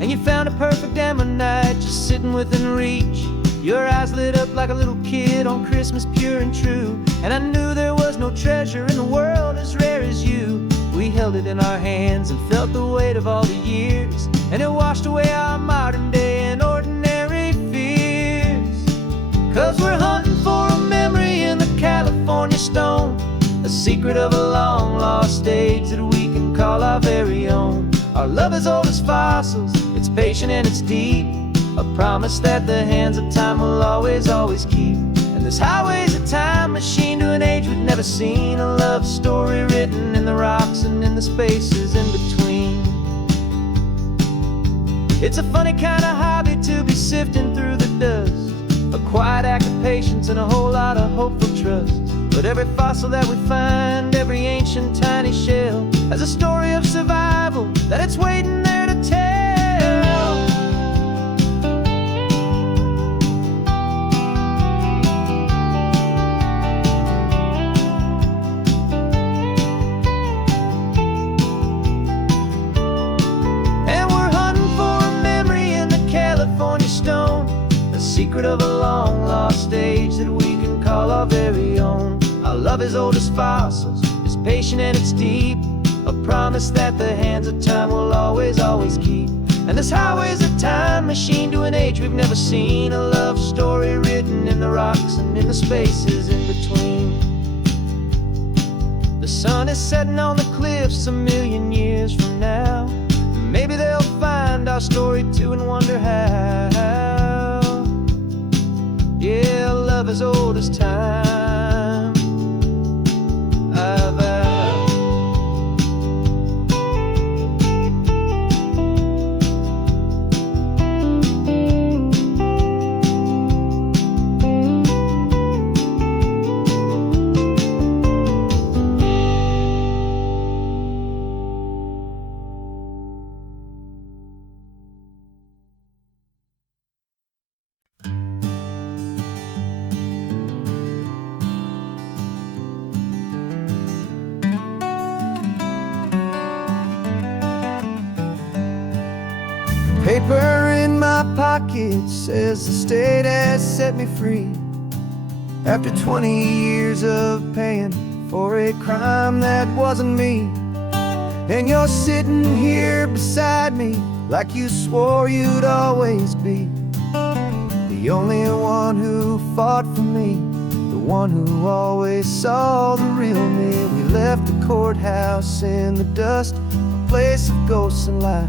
and you found a perfect ammonite just sitting within reach. Your eyes lit up like a little kid on Christmas, pure and true, and I knew there was no treasure in the world as rare as you. We held it in our hands and felt the weight of all the years, and it washed away our modern day and ordinary fears. 'Cause we're hunting for a memory in the California stone, a secret of a long lost age that we can call our very own. Our love is old as fossils, it's patient and it's deep, a promise that the hands of time will always, always keep. And this highway's a time machine to an age we've never seen, a love story written in the rocks and in the spaces in between. It's a funny kind of hobby to be sifting through the dust, a quiet act of patience and a whole lot of hopeful trust. But every fossil that we find, every ancient tiny shell, has a story of survival that it's waiting there to tell. Secret of a long lost age that we can call our very own. Our love is old as fossils, it's patient and it's deep, a promise that the hands of time will always, always keep. And this highway's a time machine to an age we've never seen, a love story written in the rocks and in the spaces in between. The sun is setting on the cliffs a million years from now, maybe they'll find our story too and wonder how. Yeah, love as old as time, I vow. Paper in my pocket says the state has set me free, after 20 years of paying for a crime that wasn't me. And you're sitting here beside me like you swore you'd always be, the only one who fought for me, the one who always saw the real me. We left the courthouse in the dust, a place of ghosts and lies,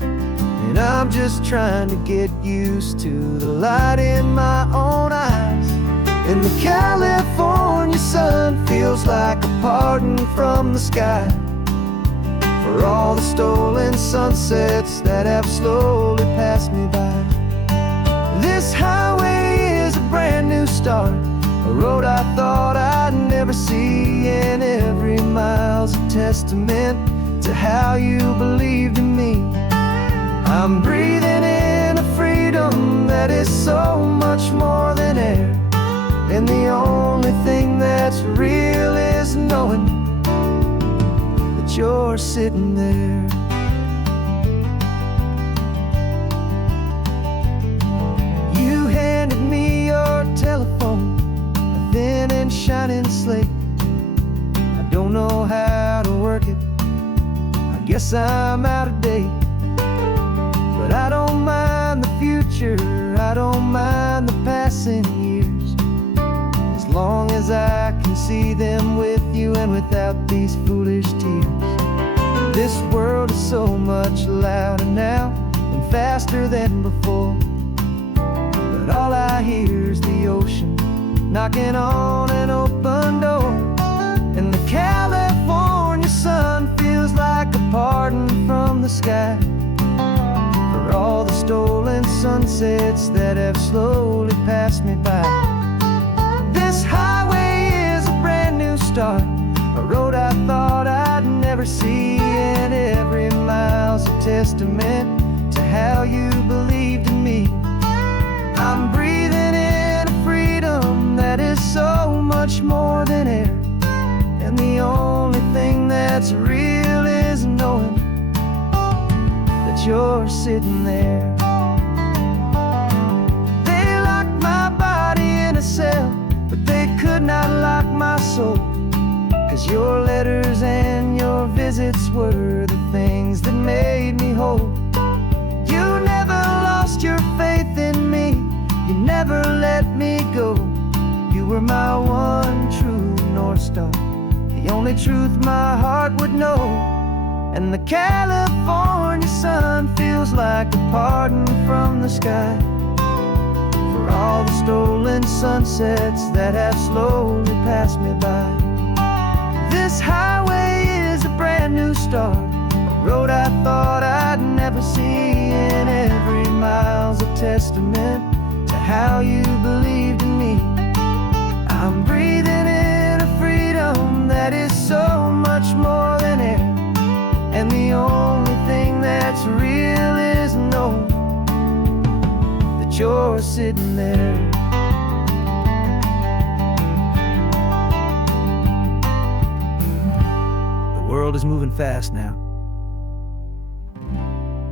and I'm just trying to get used to the light in my own eyes. And the California sun feels like a pardon from the sky for all the stolen sunsets that have slowly passed me by. This highway is a brand new start, a road I thought I'd never see, and every mile's a testament to how you believed in me. I'm breathing in a freedom freedom that is so much more than air. And the only thing that's real is knowing that you're sitting there. You handed me your telephone, a thin and shining slate. I don't know how to work it, I guess I'm out of date. But I don't mind the future, I don't mind the passing years, as long as I can see them with you and without these foolish tears. This world is so much louder now and faster than before, but all I hear is the ocean knocking on an open door. And the California sun feels like a pardon from the sky for all the stolen sunsets that have slowly passed me by. This highway is a brand new start, a road I thought I'd never see, and every mile's a testament to how you believed in me. I'm breathing in a freedom that is so much more than air, and the only thing that's real is knowing that you're sitting there. They locked my body in a cell, but they could not lock my soul, 'cause your letters and your visits were the things that made me whole. You never lost your faith in me, you never let me go. You were my one true North Star, the only truth my heart would know. And the California sun feels like a pardon from the sky for all the stolen sunsets that have slowly passed me by. This highway is a brand new start, a road I thought I'd never see, and every mile's a testament to how you believed in me. I'm breathing in a freedom that is so much more than air, and the only thing that's real is knowing that you're sitting there. The world is moving fast now,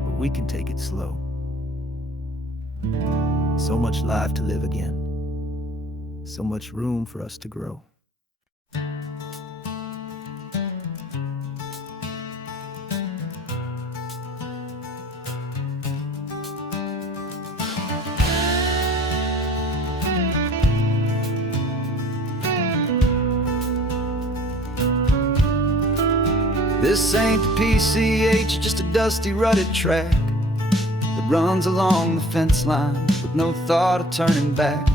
but we can take it slow. So much life to live again, so much room for us to grow. This ain't the PCH, just a dusty, rutted track that runs along the fence line with no thought of turning back.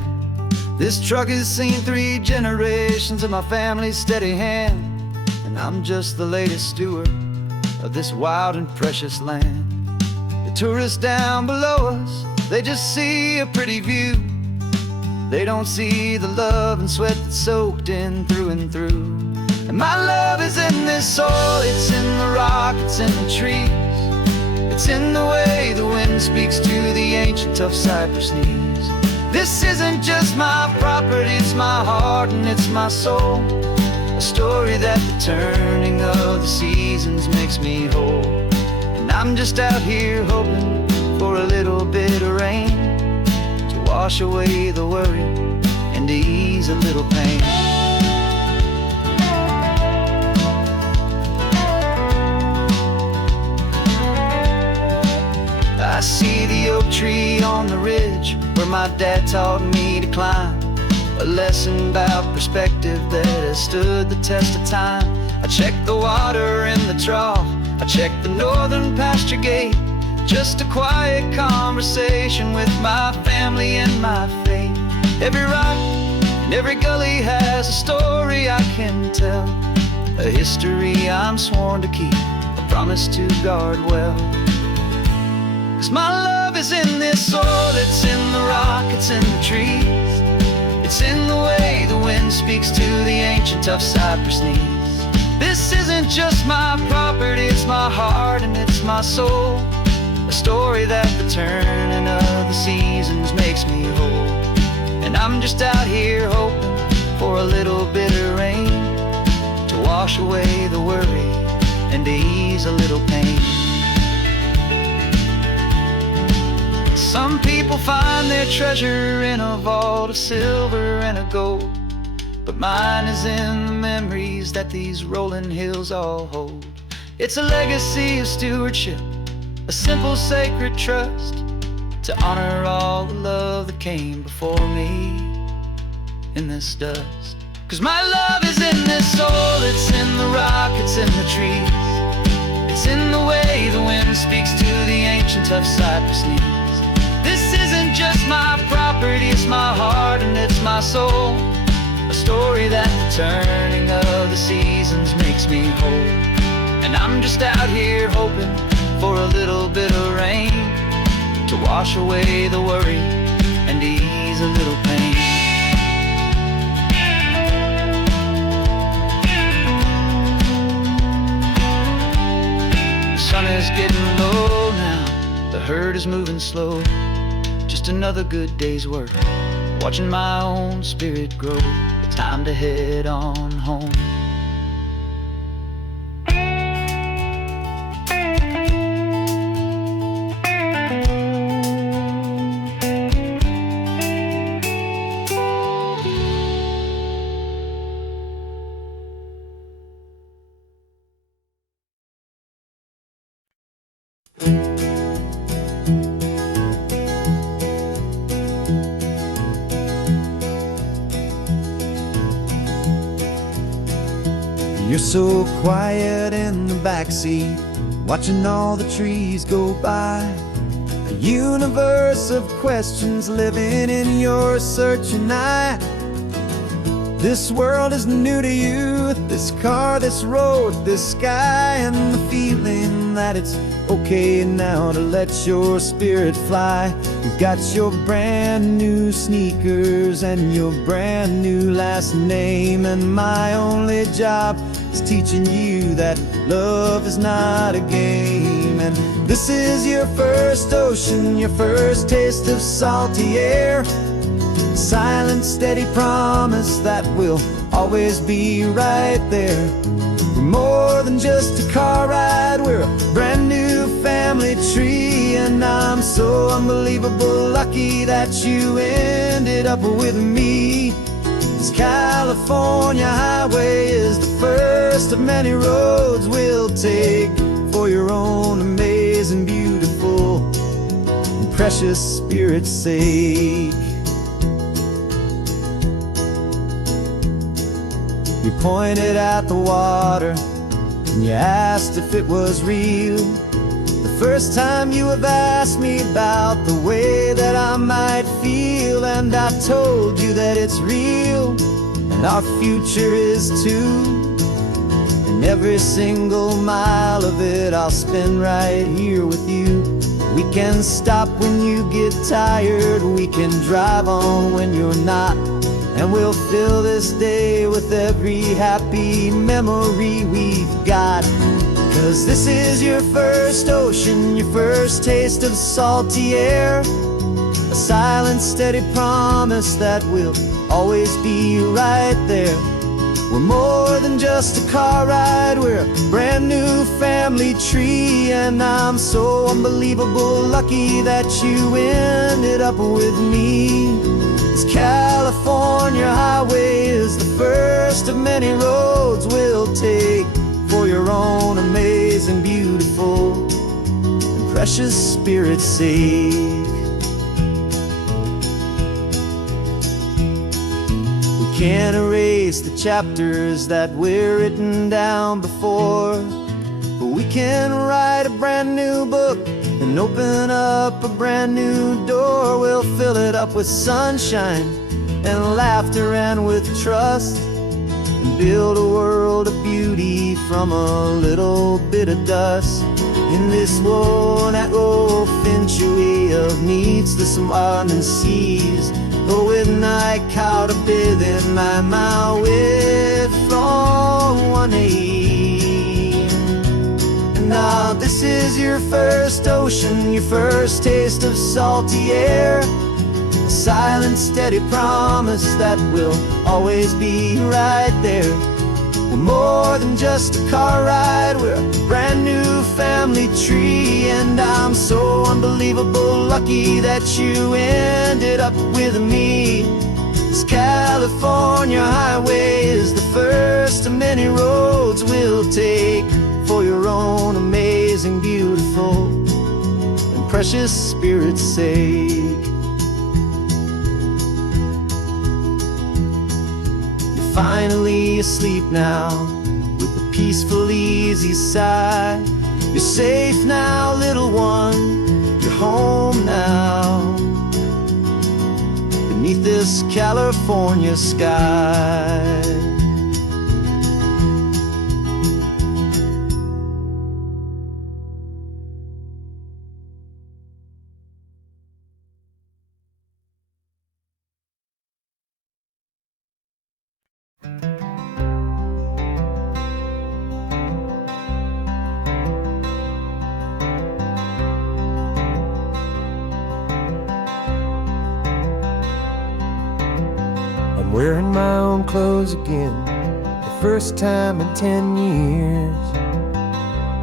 This truck has seen 3 generations of my family's steady hand, and I'm just the latest steward of this wild and precious land. The tourists down below us, they just see a pretty view. They don't see the love and sweat that's soaked in through and through. And my love is in this soil, it's in the rock, it's in the trees. It's in the way the wind speaks to the ancient tough cypress knees. This isn't just my property, it's my heart and it's my soul. A story that the turning of the seasons makes me whole. And I'm just out here hoping for a little bit of rain to wash away the worry and to ease a little pain. I see the oak tree on the ridge where my dad taught me to climb, a lesson about perspective that has stood the test of time. I check the water in the trough, I check the northern pasture gate, just a quiet conversation with my family and my faith. Every rock and every gully has a story I can tell, a history I'm sworn to keep, a promise to guard well. 'Cause my love is in this soil, it's in the rock, it's in the trees. It's in the way the wind speaks to the ancient tough cypress knees. This isn't just my property, it's my heart and it's my soul. A a story that the turning of the seasons makes me whole. And I'm just out here hoping for a little bit of rain to wash away the worry and to ease a little pain. Some people find their treasure in a vault of silver and a gold, but mine is in the memories that these rolling hills all hold. It's a legacy of stewardship, a simple sacred trust, to honor all the love that came before me in this dust. 'Cause my love is in this soul, it's in the rock, it's in the trees, it's in the way the wind speaks to the ancient tough cypress knees. This isn't just my property, it's my heart and it's my soul, a story that the turning of the seasons makes me whole. And I'm just out here hoping for a little bit of rain to wash away the worry and ease a little pain. The sun is getting low now, the herd is moving slow, just another good day's work, watching my own spirit grow. It's time to head on home. You're so quiet in the backseat, watching all the trees go by. A universe of questions living in your searching eye. This world is new to you, this car, this road, this sky, and the feeling that it's okay now to let your spirit fly. You've got your brand new sneakers and your brand new last name, and my only job is teaching you that love is not a game. And this is your first ocean, your first taste of salty air, silent, steady promise that we'll always be right there. We're more than just a car ride, we're a brand new family tree, and I'm so unbelievable lucky that you ended up with me. This California highway is the first of many roads we'll take for your own amazing, beautiful, and precious spirit's sake. You pointed at the water and you asked if it was real. The first time you have asked me about the way that I might feel, and I told you that it's real and our future is too. And every single mile of it I'll spend right here with you. We can stop when you get tired, we can drive on when you're not, and we'll fill this day with every happy memory we've got. 'Cause this is your first ocean, your first taste of salty air, a silent, steady promise that we'll always be right there. We're more than just a car ride, we're a brand new family tree, and I'm so unbelievable lucky that you ended up with me. This California highway is the first of many roads we'll take for your own amazing, beautiful, and precious spirit's sake. We can't erase the chapters that we're written down before, but we can write a brand new book and open up a brand new door. We'll fill it up with sunshine and laughter and with trust, and build a world of beauty from a little bit of dust. In this world century of needs to some and seas, but with night caught a bit in my mouth with from 1 Now this is is your first ocean, your first taste of salty air. A silent, steady promise that we'll always be right there. We're more than just a car ride, we're a brand new family tree. And I'm so unbelievable lucky that you ended up with me. This California highway is the first of many roads we'll take for your own amazing, beautiful, and precious spirit's sake. You're finally asleep now with a peaceful, easy sigh. You're safe now, little one, you're home now, beneath this California sky. I'm wearing my own clothes again, the first time in 10 years.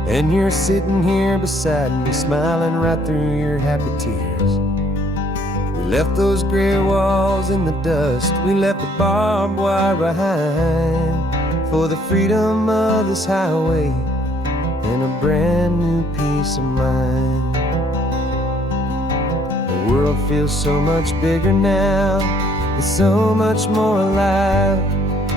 And you're sitting here beside me, smiling right through your happy tears. We left those gray walls in the dust, we left the barbed wire behind, for the freedom of this highway and a brand new peace of mind. The world feels so much bigger now, it's so much more alive.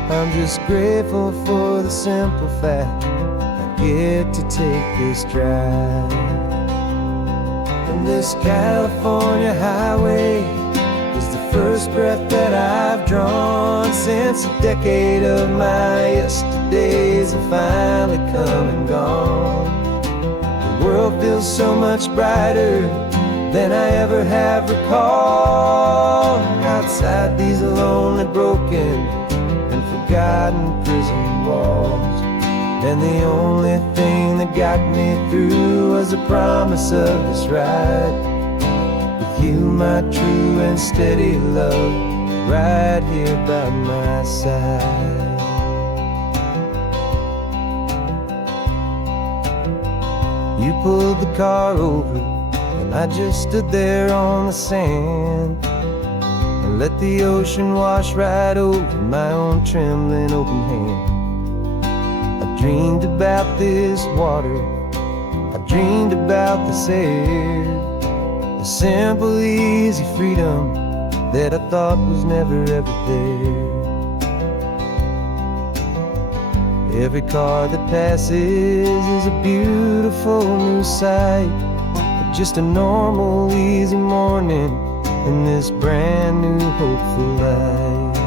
I'm just grateful for the simple fact I get to take this drive. And this California highway is the first breath that I've drawn since a decade of my yesterdays have finally come and gone. The world feels so much brighter than I ever have recalled. Outside these lonely, broken, and forgotten prison walls. And the only thing that got me through was the promise of this ride with you, my true and steady love, right here by my side. You pulled the car over and I just stood there on the sand and let the ocean wash right over my own trembling open hand. I dreamed about this water, I dreamed about this air, the simple, easy freedom that I thought was never ever there. Every car that passes is a beautiful new sight, just a normal, easy morning in this brand new, hopeful life.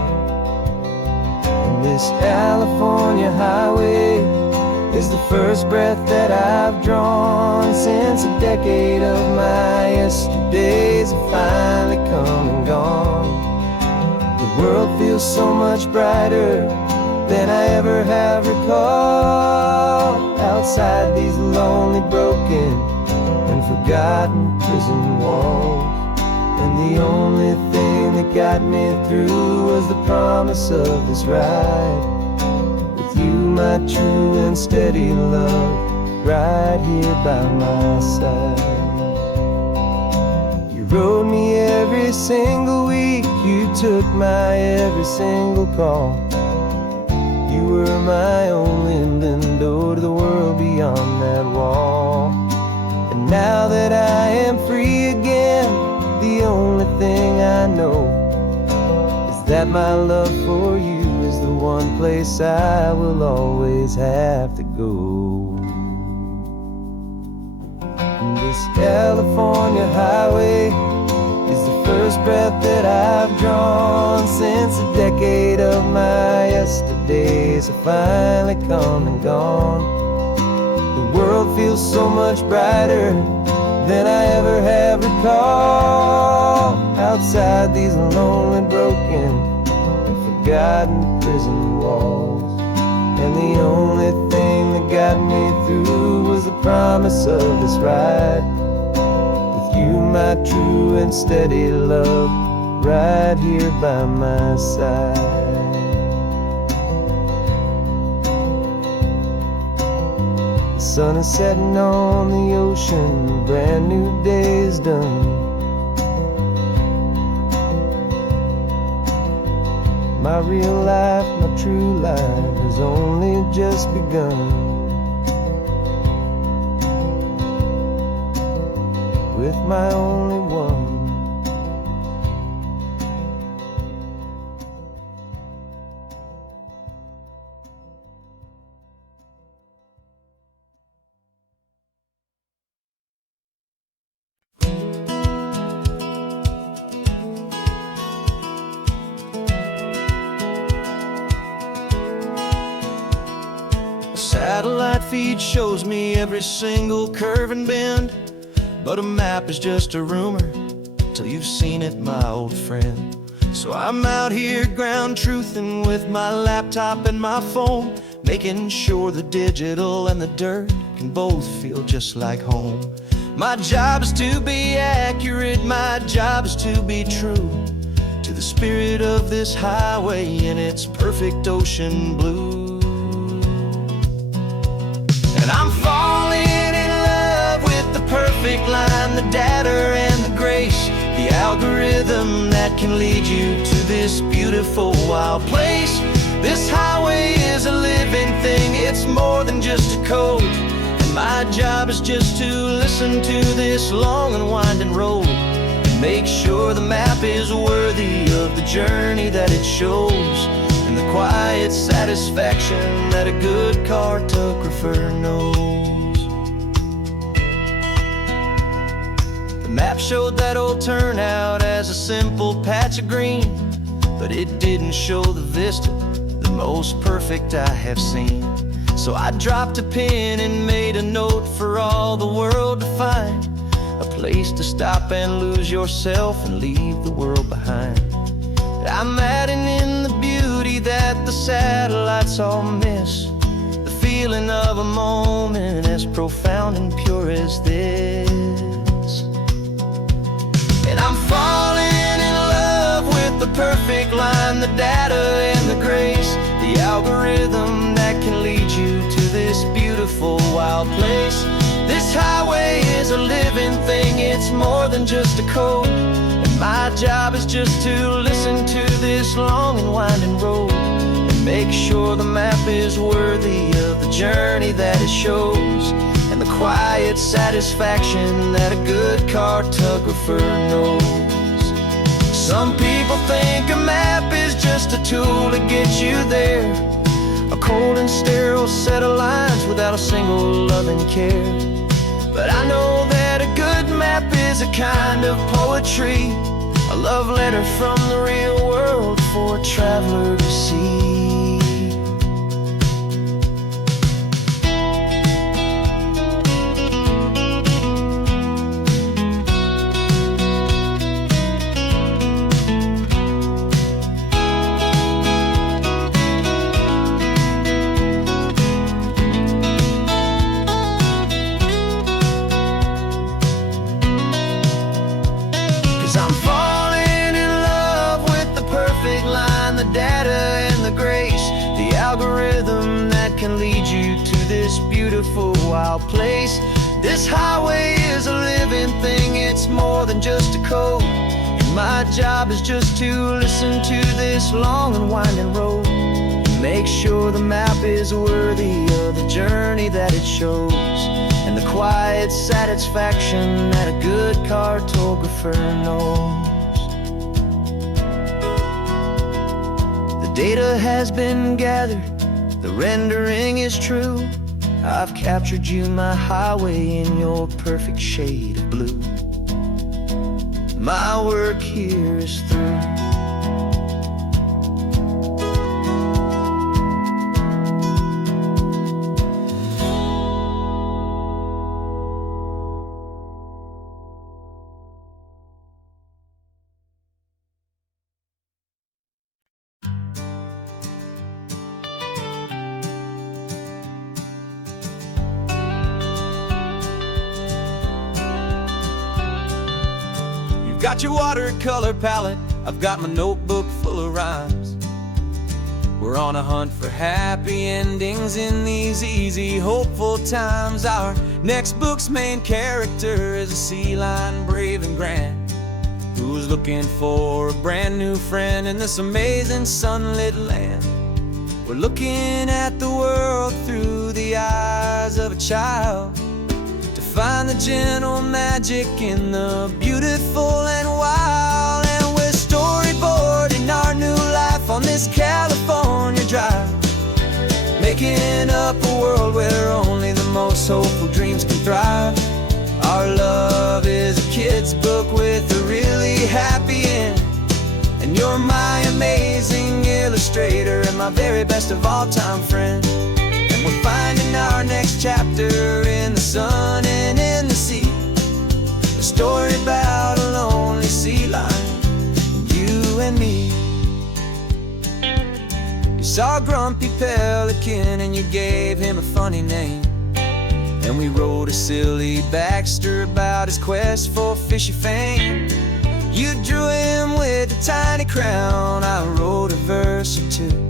And this California highway is the first breath that I've drawn since a decade of my yesterdays have finally come and gone. The world feels so much brighter than I ever have recalled. Outside these lonely, broken, and forgotten prison walls. And the only thing that got me through was the promise of this ride with you, my true and steady love, right here by my side. You rode me every single week, you took my every single call. You were my only window to the world beyond that wall. And now that I am free again, the only thing I know is that my love for you is the one place I will always have to go. And this California highway is the first breath that I've drawn since a decade of my yesterdays have finally come and gone. The world feels so much brighter than I ever have recalled. Outside these lonely, broken, and forgotten prison walls. And the only thing that got me through was the promise of this ride. With you, my true and steady love, right here by my side. The sun is setting on the ocean, a brand new day is done. My real life, my true life has only just begun. With my only one. A satellite feed shows me every single curve and bend, but a map is just a rumor till you've seen it, my old friend. So I'm out here ground truthing with my laptop and my phone, making sure the digital and the dirt can both feel just like home. My job is to be accurate, my job is to be true to the spirit of this highway in its perfect ocean blue. And I'm falling in love with the perfect line, the data and the grace, the algorithm that can lead you to this beautiful wild place. This highway is a living thing, it's more than just a code. And my job is just to listen to this long and winding road and make sure the map is worthy of the journey that it shows, and the quiet satisfaction that a good cartographer knows. The map showed that old turnout as a simple patch of green, but it didn't show the vista, the most perfect I have seen. So I dropped a pin and made a note for all the world to find, a place to stop and lose yourself and leave the world behind. I'm adding in the beauty that the satellites all miss, the feeling of a moment as profound and pure as this. And I'm falling in love with the perfect line, the data and the grace, the algorithm that can lead you to this beautiful wild place. This highway is a living thing, it's more than just a code. And my job is just to listen to this long and winding road and make sure the map is worthy of the journey that it shows, and the quiet satisfaction that a good cartographer knows. Some people think a map is just a tool to get you there, a cold and sterile set of lines without a single loving care. But I know that a good map is a kind of poetry, a love letter from the real world for a traveler to see. Algorithm that can lead you to this beautiful wild place. This highway is a living thing, it's more than just a code. And my job is just to listen to this long and winding road and make sure the map is worthy of the journey that it shows, and the quiet satisfaction that a good cartographer knows. The data has been gathered, the rendering is true. I've captured you, my highway, in your perfect shade of blue. My work here is through. got your watercolor palette, I've got my notebook full of rhymes. We're on a hunt for happy endings in these easy, hopeful times. Our next book's main character is a sea lion, brave and grand, who's looking for a brand new friend in this amazing sunlit land. We're looking at the world through the eyes of a child, to find the gentle magic in the beautiful and wild. And we're storyboarding our new life on this California drive, making up a world where only the most hopeful dreams can thrive. Our love is a kid's book with a really happy end, and you're my amazing illustrator and my very best of all time friend. And we're finding our next chapter in the sun and in the sea, a story about a lonely sea lion, you and me. You saw a grumpy pelican and you gave him a funny name, and we wrote a silly Baxter about his quest for fishy fame. You drew him with a tiny crown, I wrote a verse or two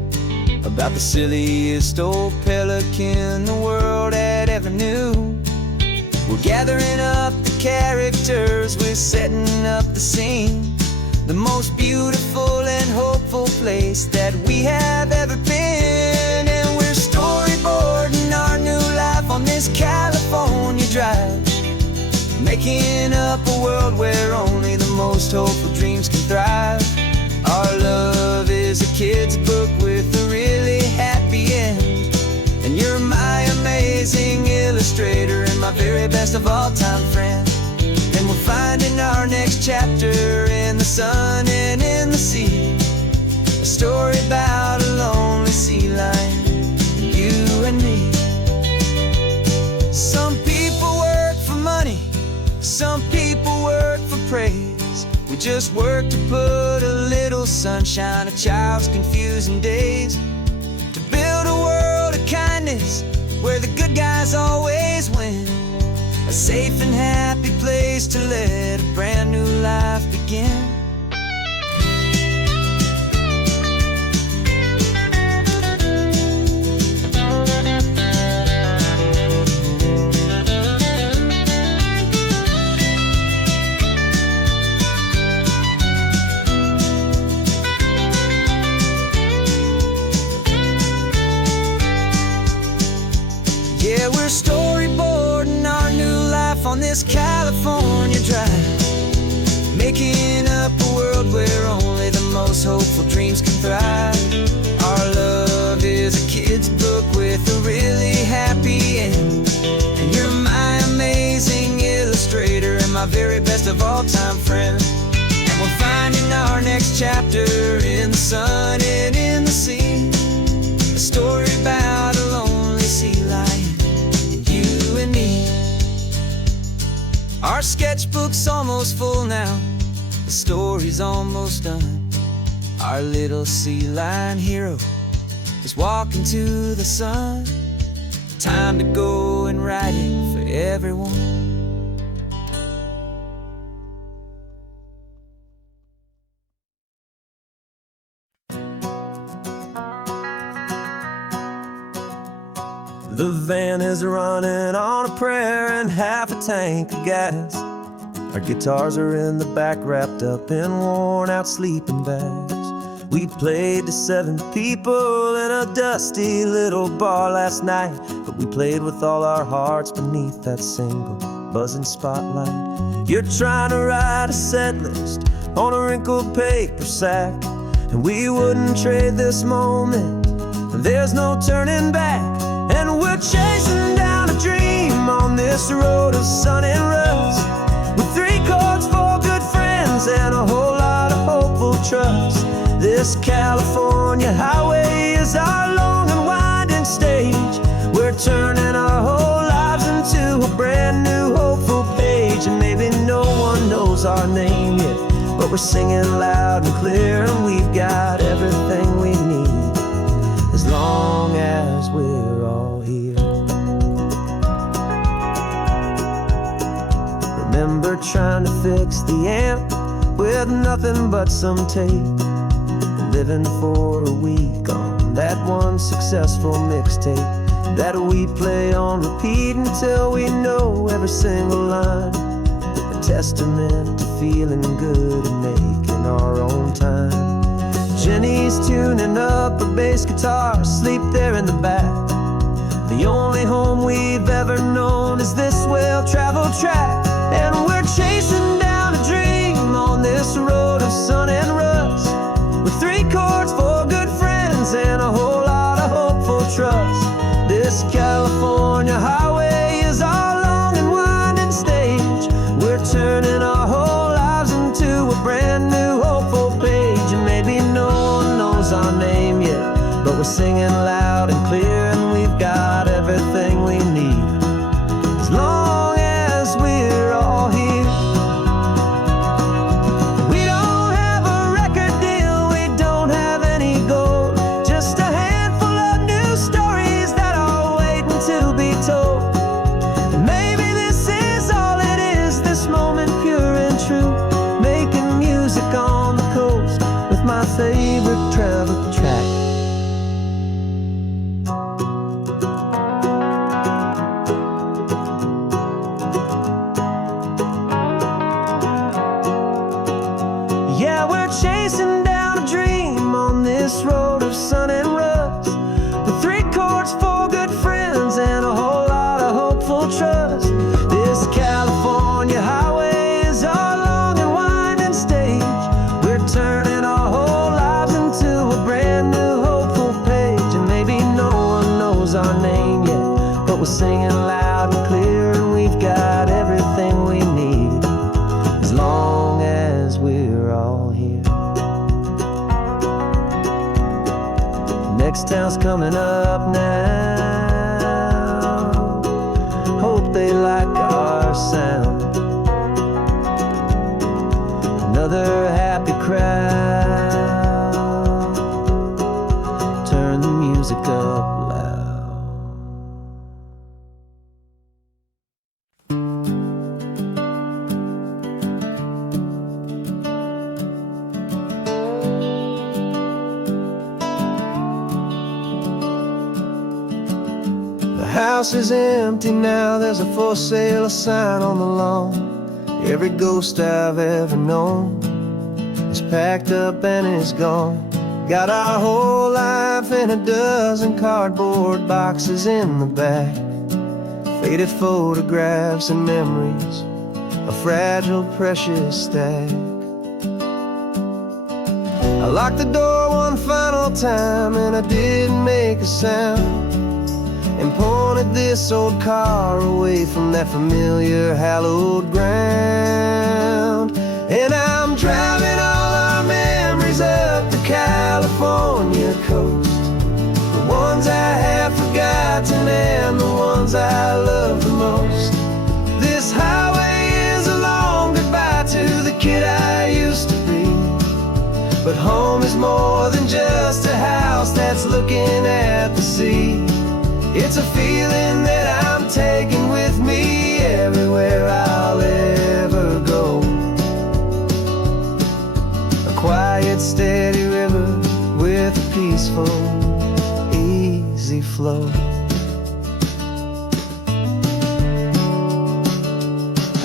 about the silliest old pelican the world had ever knew. We're gathering up the characters, we're setting up the scene, the most beautiful and hopeful place that we have ever been. And we're storyboarding our new life on this California drive, making up a world where only the most hopeful dreams can thrive. Our love is a kid's book with a really happy end, and you're my amazing illustrator and my very best of all time friend. And we're finding our next chapter in the sun and in the sea, a story about a lonely sea lion, you and me. Some people work for money, some people work for praise. We just work to put a little sunshine in a child's confusing days, to build a world of kindness where the good guys always win, a safe and happy place to let a brand new life begin. Yeah, we're storyboarding our new life on this California drive, making up a world where only the most hopeful dreams can thrive. Our love is a kid's book with a really happy end, and you're my amazing illustrator and my very best of all time friend. And we're finding our next chapter in the sun and in the sea, a story about a lonely sea lion, you and me. Our sketchbook's almost full now, the story's almost done. Our little sea lion hero is walking to the sun. Time to go and write it for everyone. The van is running on a prayer and half a tank of gas. Our guitars are in the back, wrapped up in worn-out sleeping bags. We played to 7 people in a dusty little bar last night, but we played with all our hearts beneath that single buzzing spotlight. You're trying to write a set list on a wrinkled paper sack, and we wouldn't trade this moment. There's no turning back. And we're chasing down a dream on this road of sun and rust, with 3 chords, 4 good friends, and a whole lot of hopeful trust. This California highway is our long and winding stage. We're turning our whole lives into a brand new hopeful page. And maybe no one knows our name yet, but we're singing loud and clear, and we've got everything we need, as long as we're all here. Remember trying to fix the amp with nothing but some tape, living for a week on that one successful mixtape that we play on repeat until we know every single line. A testament to feeling good and making our own time. Jenny's tuning up a bass guitar, asleep there in the back. The only home we've ever known is this well-traveled track, and we're chasing down a dream on this road of sun and rust, with 3 chords for good friends and a whole lot of hopeful trust. This California highway is our long and winding stage. We're turning our whole lives into a brand new hopeful page. And maybe no one knows our name yet, but we're singing loud and clear, and we've got everything we need as long as we're all here. We don't have a record deal, we don't have any gold, just a handful of new stories that are waiting to be told. And maybe this is all it is, this moment pure and true, making music on the coast with my favorite travel track. Yeah, we're chasing down a dream on this road of sun and rust, with 3 chords for good friends and a whole lot of hopeful trust. This California highway is our long and winding stage. We're turning our whole lives into a brand new hopeful page. And maybe no one knows our name yet, but we're singing loud and clear, and we've got everything we need as long as we're all here. Next town's coming up now, hope they like our sound. Another happy crowd, turn the music up loud. The house is empty now, there's a for sale sign on the lawn. Every ghost I've ever known is packed up and is gone. Got our whole life in a dozen cardboard boxes in the back, faded photographs and memories, a fragile, precious stack. I locked the door one final time and I didn't make a sound, and pointed this old car away from that familiar hallowed ground. And I'm driving all our memories up the California coast, the ones I have forgotten and the ones I love the most. This highway is a long goodbye to the kid I used to be, but home is more than just a house that's looking at the sea. It's a feeling that I'm taking with me everywhere I'll ever go. A quiet, steady river with a peaceful, easy flow.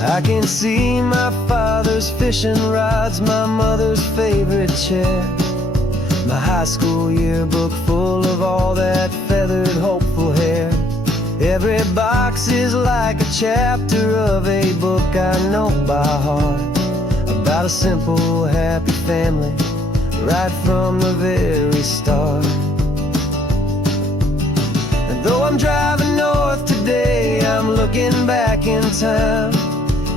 I can see my father's fishing rods, my mother's favorite chair, my high school yearbook full of all that feathered, hopeful hair. Every box is like a chapter of a book I know by heart, about a simple, happy family right from the very start. And though I'm driving north today, I'm looking back in time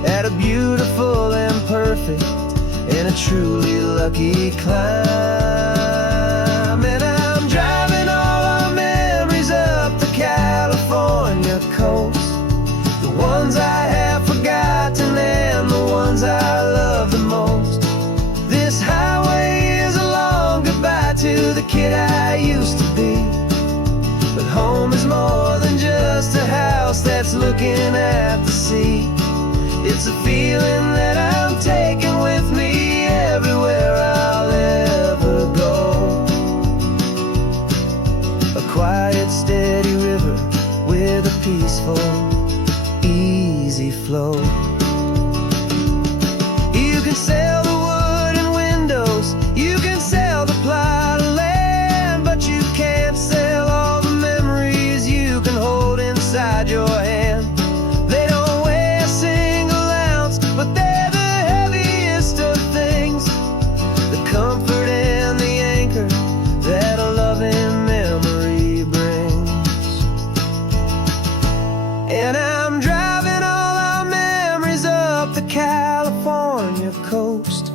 at a beautiful and perfect and a truly lucky climb. And I'm driving all our memories up the California coast, the ones I have forgotten and the ones I love the most. This highway is a long goodbye to the kid I used to be, but home is more than just a house that's looking at the sea. It's a feeling that I'm taking with me quiet, steady river with a peaceful, easy flow. You can sail the wooden windows, you can sail the plot of land, but you can't sail all the memories you can hold inside your hand. They don't weigh a single ounce, but they're the heaviest of things, the comfort and the anchor that a loving memory brings. And I'm driving all our memories up the California coast,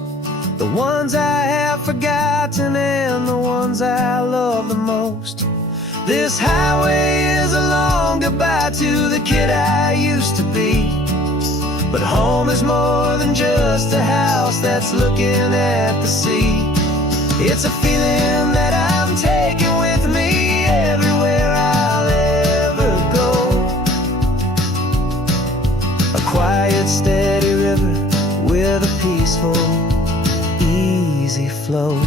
the ones I have forgotten and the ones I love the most. This highway is a long goodbye to the kid I used to be, but home is more than just a house that's looking at the sea. It's a feeling that I'm taking with me everywhere I'll ever go. A quiet, steady river with a peaceful, easy flow.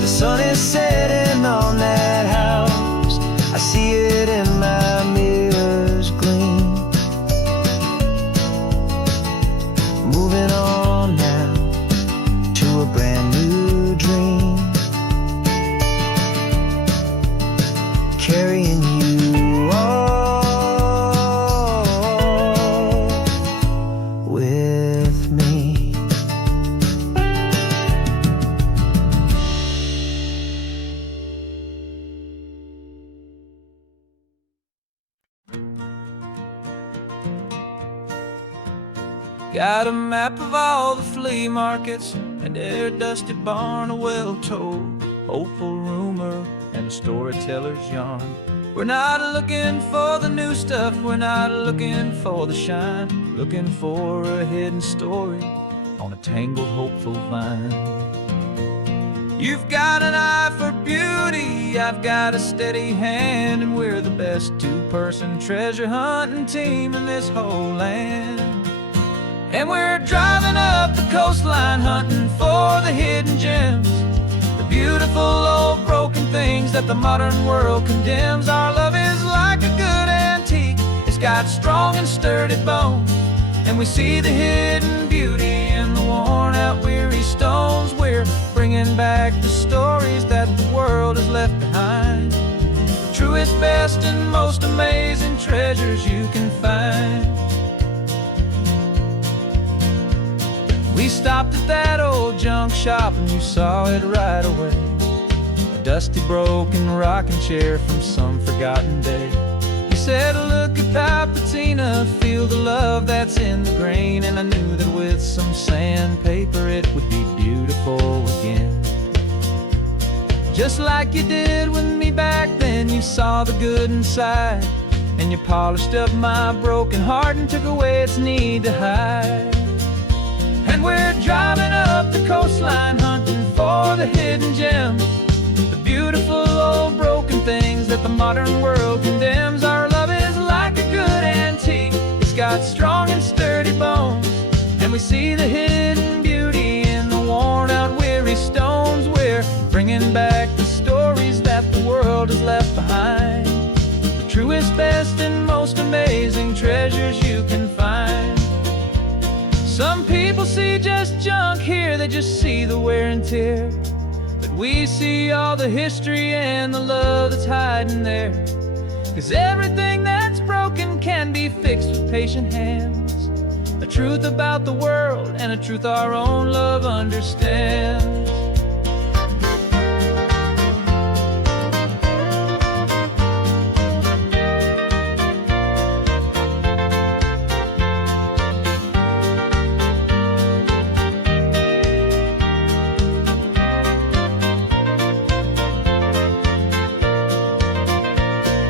The sun is setting on that house, I see it in my mirror's gleam. Moving on now to a brand new dream, carrying you all with me. Got a map of all the flea markets and their dusty barn, a well-told, hopeful rumor, and a storyteller's yarn. We're not looking for the new stuff, we're not looking for the shine, looking for a hidden story on a tangled, hopeful vine. You've got an eye for beauty, I've got a steady hand, and we're the best two-person treasure hunting team in this whole land. And we're driving up the coastline hunting for the hidden gems, the beautiful old broken things that the modern world condemns. Our love is like a good antique, it's got strong and sturdy bones, and we see the hidden beauty in the worn out weary stones. We're bringing back the stories that the world has left behind, the truest, best, and most amazing treasures you can find. We stopped at that old junk shop and you saw it right away, a dusty, broken rocking chair from some forgotten day. You said, look at that patina, feel the love that's in the grain, and I knew that with some sandpaper it would be beautiful again. Just like you did with me back then, you saw the good inside, and you polished up my broken heart and took away its need to hide. And we're driving up the coastline hunting for the hidden gems, the beautiful old broken things that the modern world condemns. Our love is like a good antique, it's got strong and sturdy bones, and we see the hidden beauty in the worn out weary stones. We're bringing back the stories that the world has left behind, the truest, best, and most amazing treasures you can find. Some people see just junk here, they just see the wear and tear, but we see all the history and the love that's hiding there. 'Cause everything that's broken can be fixed with patient hands, a truth about the world and a truth our own love understands.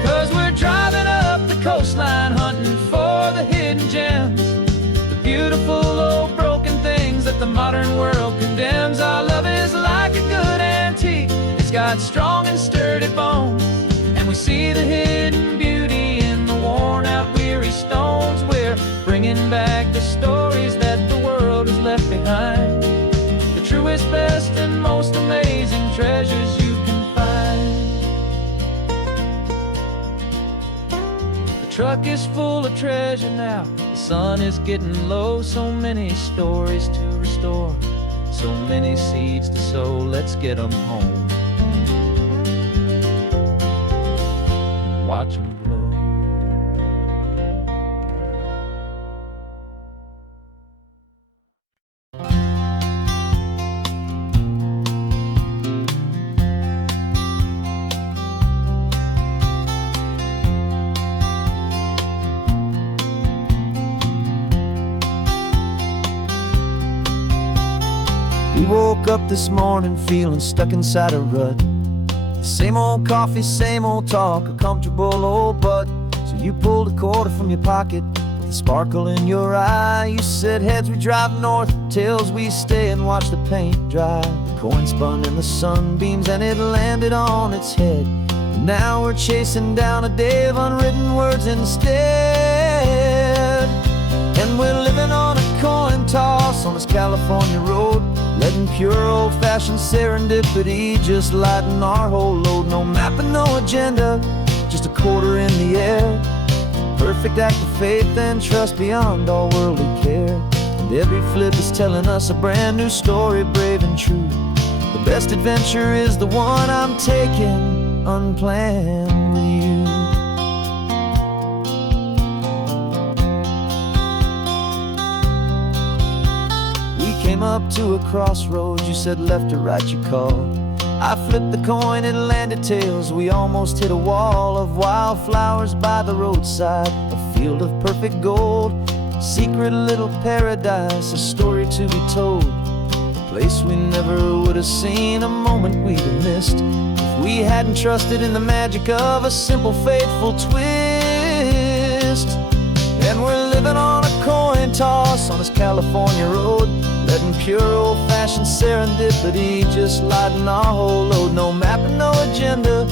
'Cause we're driving up the coastline hunting for the hidden gems, the beautiful old broken things that the modern world condemns. Our love is like a good antique, it's got strong and sturdy bones, and we see the hidden beauty in the worn out weary stones. We're bringing back the stories that the world has left behind, the truest, best, truck is full of treasure now. The sun is getting low, so many stories to restore, so many seeds to sow. Let's get them home. Watch them blow. We woke up this morning feeling stuck inside a rut. Same old coffee, same old talk, a comfortable old butt. So you pulled a quarter from your pocket with a sparkle in your eye. You said, heads we drive north, tails we stay and watch the paint dry. The coin spun in the sunbeams and it landed on its head. And now we're chasing down a day of unwritten words instead. And we're living on a coin toss on this California road, letting pure old-fashioned serendipity just lighten our whole load. No map and no agenda, just a quarter in the air. Perfect act of faith and trust beyond all worldly care. And every flip is telling us a brand new story, brave and true. The best adventure is the one I'm taking, unplanned with you. Came up to a crossroads, you said left or right, you called. I flipped the coin, it landed tails. We almost hit a wall of wildflowers by the roadside, a field of perfect gold, secret little paradise, a story to be told. A place we never would have seen, a moment we'd have missed if we hadn't trusted in the magic of a simple, faithful twist. And we're living on a coin toss on this California road, letting pure old-fashioned serendipity just lighten our whole load. No map and no agenda,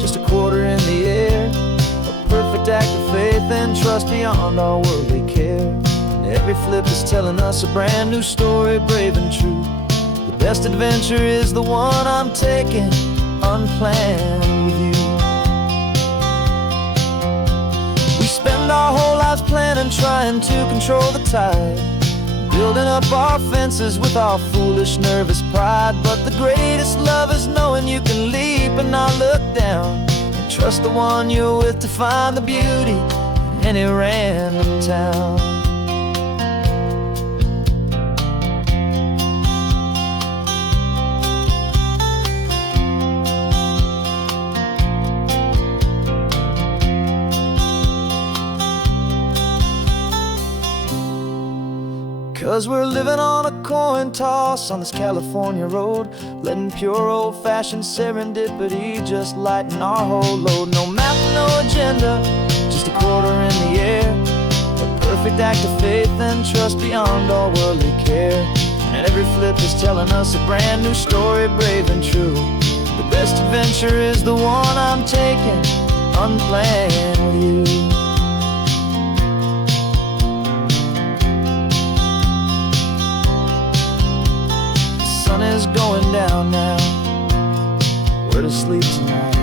just a quarter in the air. A perfect act of faith and trust beyond all worldly care. And every flip is telling us a brand new story, brave and true. The best adventure is the one I'm taking, unplanned with you. We spend our whole lives planning, trying to control the tide, building up our fences with our foolish, nervous pride. But the greatest love is knowing you can leap and not look down, and trust the one you're with to find the beauty in any random town. 'Cause we're living on a coin toss on this California road, letting pure old-fashioned serendipity just lighten our whole load. No map, no agenda, just a quarter in the air. A perfect act of faith and trust beyond all worldly care. And every flip is telling us a brand new story, brave and true. The best adventure is the one I'm taking, unplanned with you. Sun is going down now, we're to sleep tonight.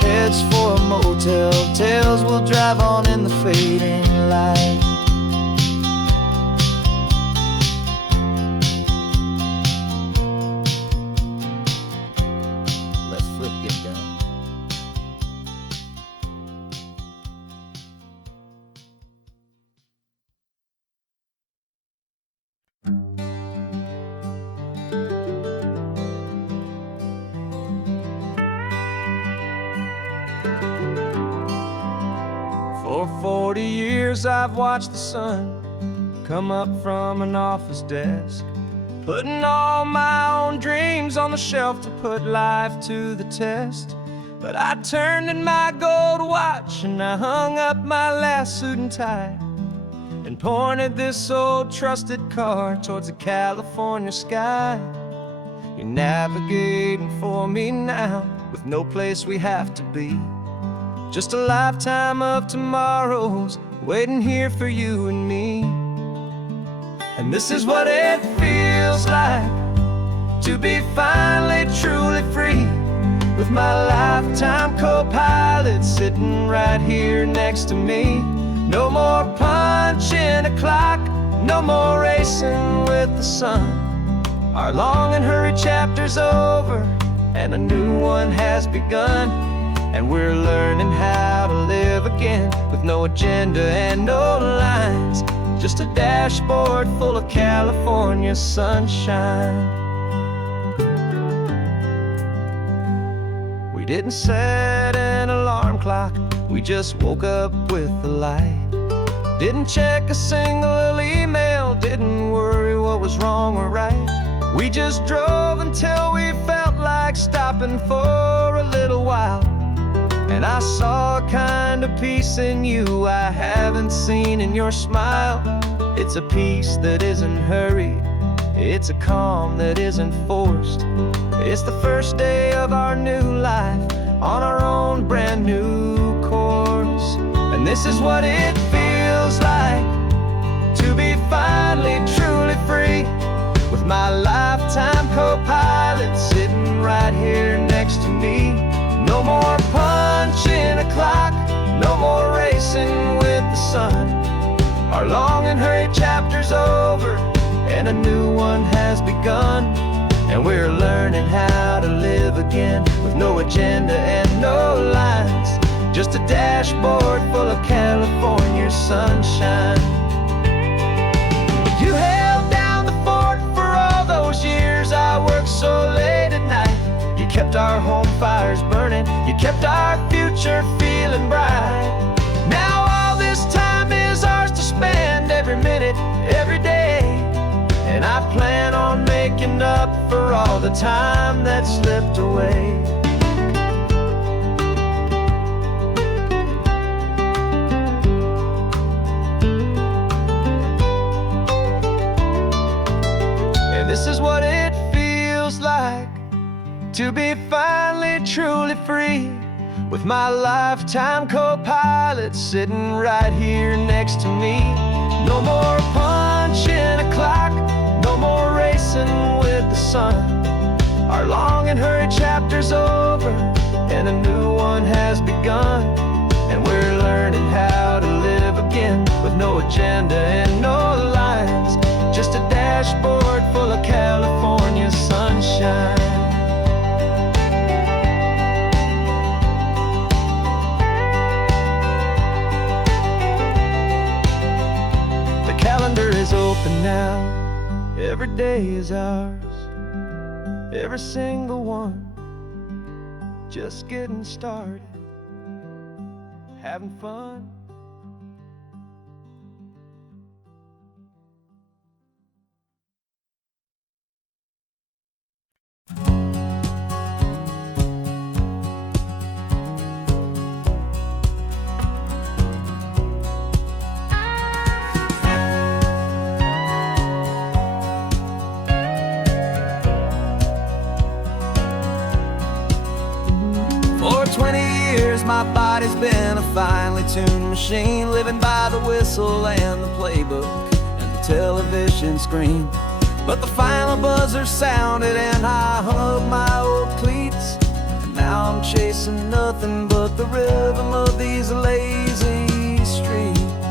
Heads for a motel, tails will drive on in the fading light. Let's flip get done. For 40 years I've watched the sun come up from an office desk, putting all my own dreams on the shelf to put life to the test. But I turned in my gold watch and I hung up my last suit and tie, and pointed this old trusted car towards the California sky. You're navigating for me now, with no place we have to be. Just a lifetime of tomorrows waiting here for you and me. And this is what it feels like to be finally truly free, with my lifetime co-pilot sitting right here next to me. No more punching a clock, no more racing with the sun. Our long and hurried chapter's over, and a new one has begun. And we're learning how to live again, with no agenda and no lines, just a dashboard full of California sunshine. We didn't set an alarm clock, we just woke up with the light. Didn't check a single email, didn't worry what was wrong or right. We just drove until we felt like stopping for a little while. And I saw a kind of peace in you I haven't seen in your smile. It's a peace that isn't hurried, it's a calm that isn't forced. It's the first day of our new life, on our own brand new course. And this is what it feels like to be finally truly free, with my lifetime co-pilot sitting right here next to me. No more punching a clock, no more racing with the sun. Our long and hurried chapter's over, and a new one has begun. And we're learning how to live again, with no agenda and no lines, just a dashboard full of California sunshine. You held down the fort for all those years I worked so late at night. You kept our home fires burning, you kept our future feeling bright. Now all this time is ours to spend, every minute, every day. And I plan on making up for all the time that slipped away. And this is what it feels like to be finally truly free, with my lifetime co-pilot sitting right here next to me. No more punching a clock, no more racing with the sun. Our long and hurried chapter's over, and a new one has begun. And we're learning how to live again, with no agenda and no lines, just a dashboard full of California sunshine. The calendar is open now, every day is ours, every single one, just getting started, having fun. For 20 years my body's been a finely tuned machine, living by the whistle and the playbook and the television screen. But the final buzzer sounded and I hung up my old cleats, and now I'm chasing nothing but the rhythm of these lazy streets.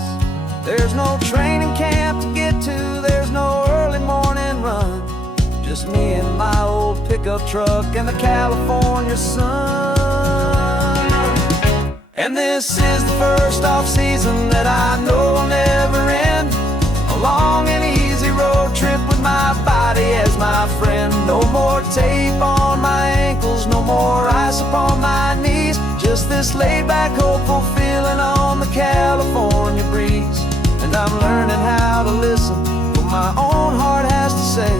There's no training camp to get to, there's no early morning run, just me and my old pickup truck and the California sun. And this is the first off-season that I know will never end, a long and easy road trip with my body as my friend. No more tape on my ankles, no more ice upon my knees, just this laid-back, hopeful feeling on the California breeze. And I'm learning how to listen what my own heart has to say,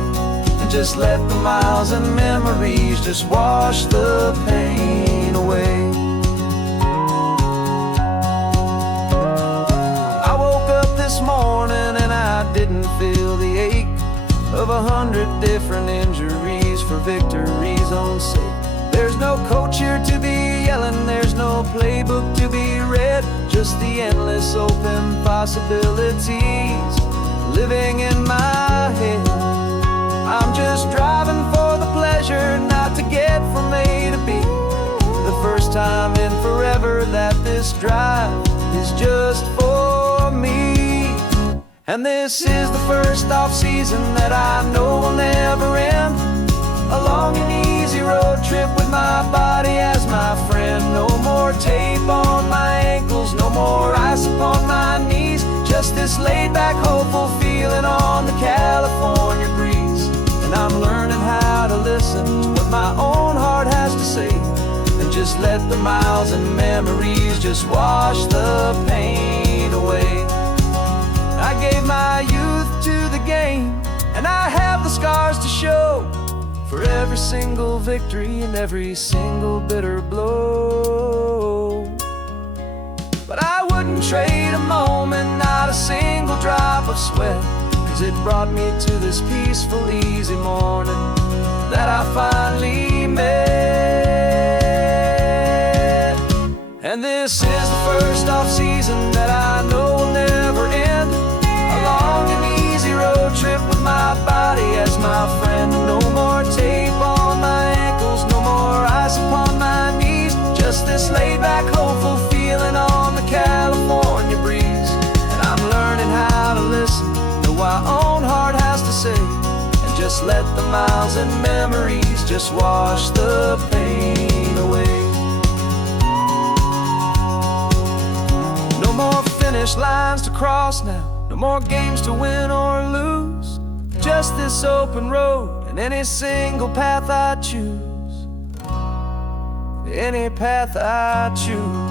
and just let the miles and memories just wash the pain away. I woke up this morning and I didn't feel the ache of 100 different injuries for victory's own sake. There's no coach here to be yelling, there's no playbook to be read, just the endless open possibilities living in my head. I'm just driving for the pleasure, not to get from A to B. this drive is just for me. And this is the first off-season that I know will never end. A long and easy road trip with my body as my friend. No more tape on my ankles, no more ice upon my knees. Just this laid-back, hopeful feeling on the California breeze. And I'm learning how to listen to what my own heart has to say, and just let the miles and memories just wash the pain away. I gave my youth to the game, and I have the scars to show for every single victory and every single bitter blow. But I wouldn't trade a moment, not a single drop of sweat, 'cause it brought me to this peaceful, easy morning that I finally met. And this is the first off-season that I know will never end. A long and easy road trip with my body as my friend. No more tape on my ankles, no more ice upon my knees. Just this laid-back, hopeful feeling on the California breeze. And I'm learning how to listen to what my own heart has to say, and just let the miles and memories just wash the pain away. No more finish lines to cross now, no more games to win or lose. Just this open road and any single path I choose. Any path I choose.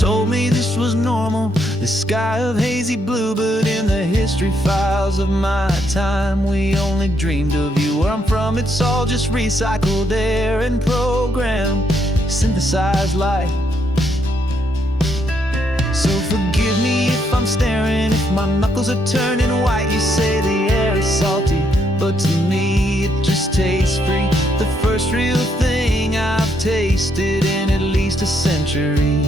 Told me this was normal, the sky of hazy blue, but in the history files of my time, we only dreamed of you. Where I'm from, it's all just recycled air and programmed, synthesized light. So forgive me if I'm staring, if my knuckles are turning white. You say the air is salty, but to me it just tastes free. The first real thing I've tasted in at least a century.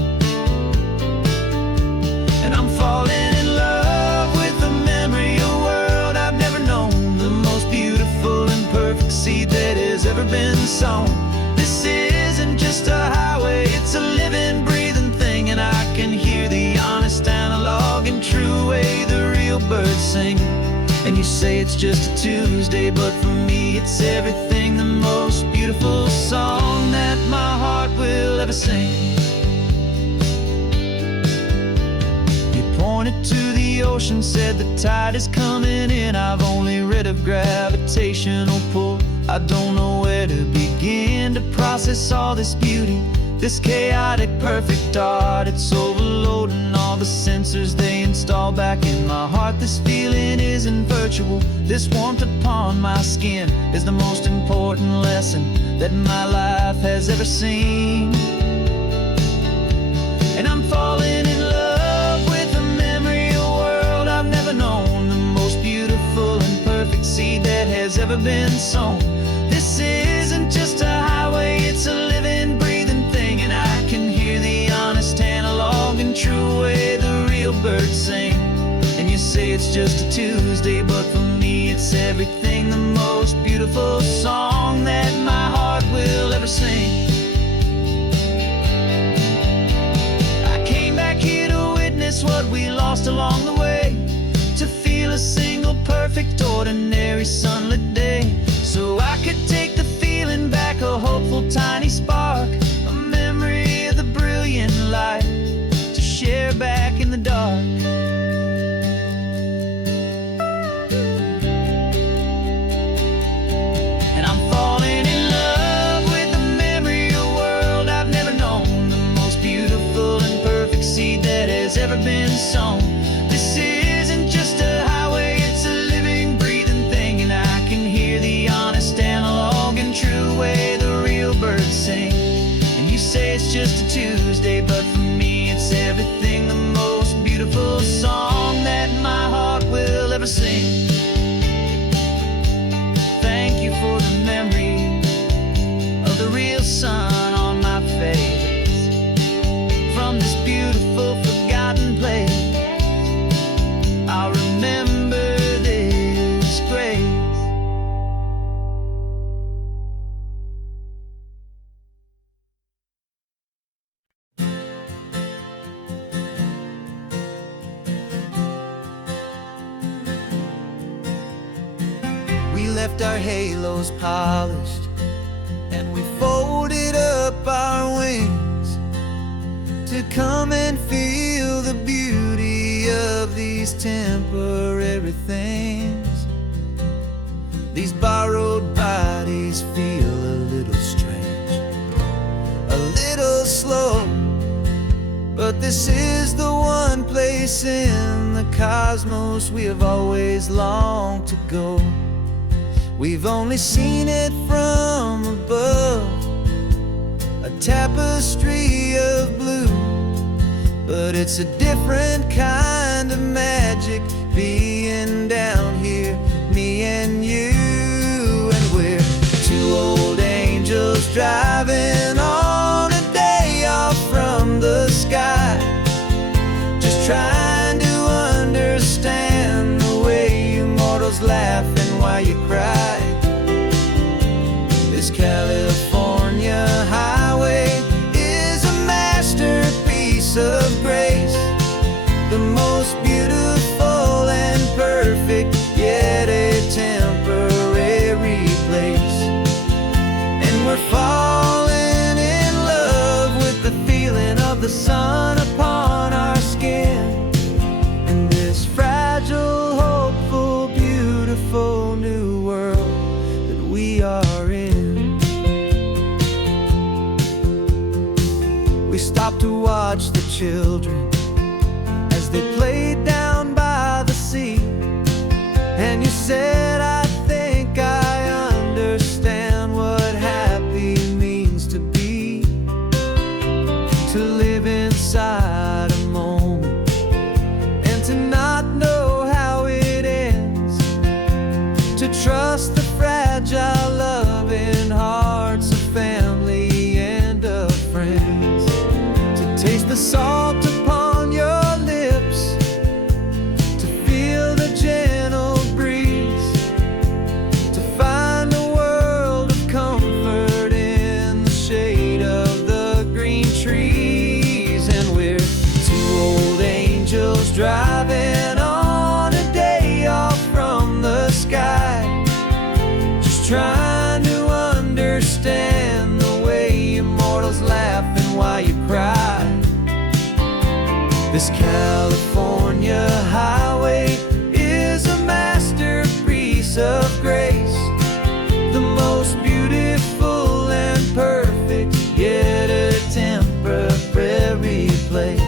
Falling in love with the memory of a world I've never known, the most beautiful and perfect seed that has ever been sown. This isn't just a highway, it's a living, breathing thing, and I can hear the honest, analog, and true way the real birds sing. And you say it's just a Tuesday, but for me it's everything, the most beautiful song that my heart will ever sing. Pointed to the ocean, said the tide is coming in. I've only read of gravitational pull. I don't know where to begin to process all this beauty, this chaotic, perfect art. It's overloading all the sensors they install back in my heart. This feeling isn't virtual. This warmth upon my skin is the most important lesson that my life has ever seen. And I'm falling in love with the memory of a world I've never known, the most beautiful and perfect seed that has ever been sown. This isn't just a highway, it's a living, breathing thing, and I can hear the honest, analog, and true way the real birds sing. And you say it's just a Tuesday, but for me it's everything, the most beautiful song that my heart will ever sing. What we lost along the way, to feel a single perfect, ordinary, sunlit day, so I could take the feeling back, a hopeful tiny spark, a memory of the brilliant light, to share back in the dark. And I'm falling in love with the memory of a world I've never known, the most beautiful and perfect seed that has ever been sown. This isn't just a highway, it's a living, breathing thing, and I can hear the honest, analog, and true way the real birds sing. And you say it's just a Tuesday, but for me it's everything, the most beautiful song that my heart will ever sing. Thank you for the memory of the real sun on my face. left our halos polished, and we folded up our wings to come and feel the beauty of these temporary things. These borrowed bodies feel a little strange, a little slow, but this is the one place in the cosmos we have always longed to go. We've only seen it from above, a tapestry of blue, but it's a different kind of magic being down here, me and you. And we're two old angels driving on a day off from the sky, just trying to understand the way you mortals laugh and why you cry. This California highway is a masterpiece of grace, the most beautiful and perfect, yet a temporary place. And we're falling in love with the feeling of the sun upon our skin, in this fragile, hopeful, beautiful new world that we are in. We stopped to watch the children as they played down by the sea, and you said, I think I understand what happy means to be, to live inside a moment and to not know how it ends, to trust the fragile loving hearts of family and of friends, to taste the salt upon your lips, to feel the gentle breeze, to find a world of comfort in the shade of the green trees. And we're two old angels driving on a day off from the sky, just trying to understand the way immortals laugh and why you cry. This California highway is a masterpiece of grace, the most beautiful and perfect, yet a temporary place.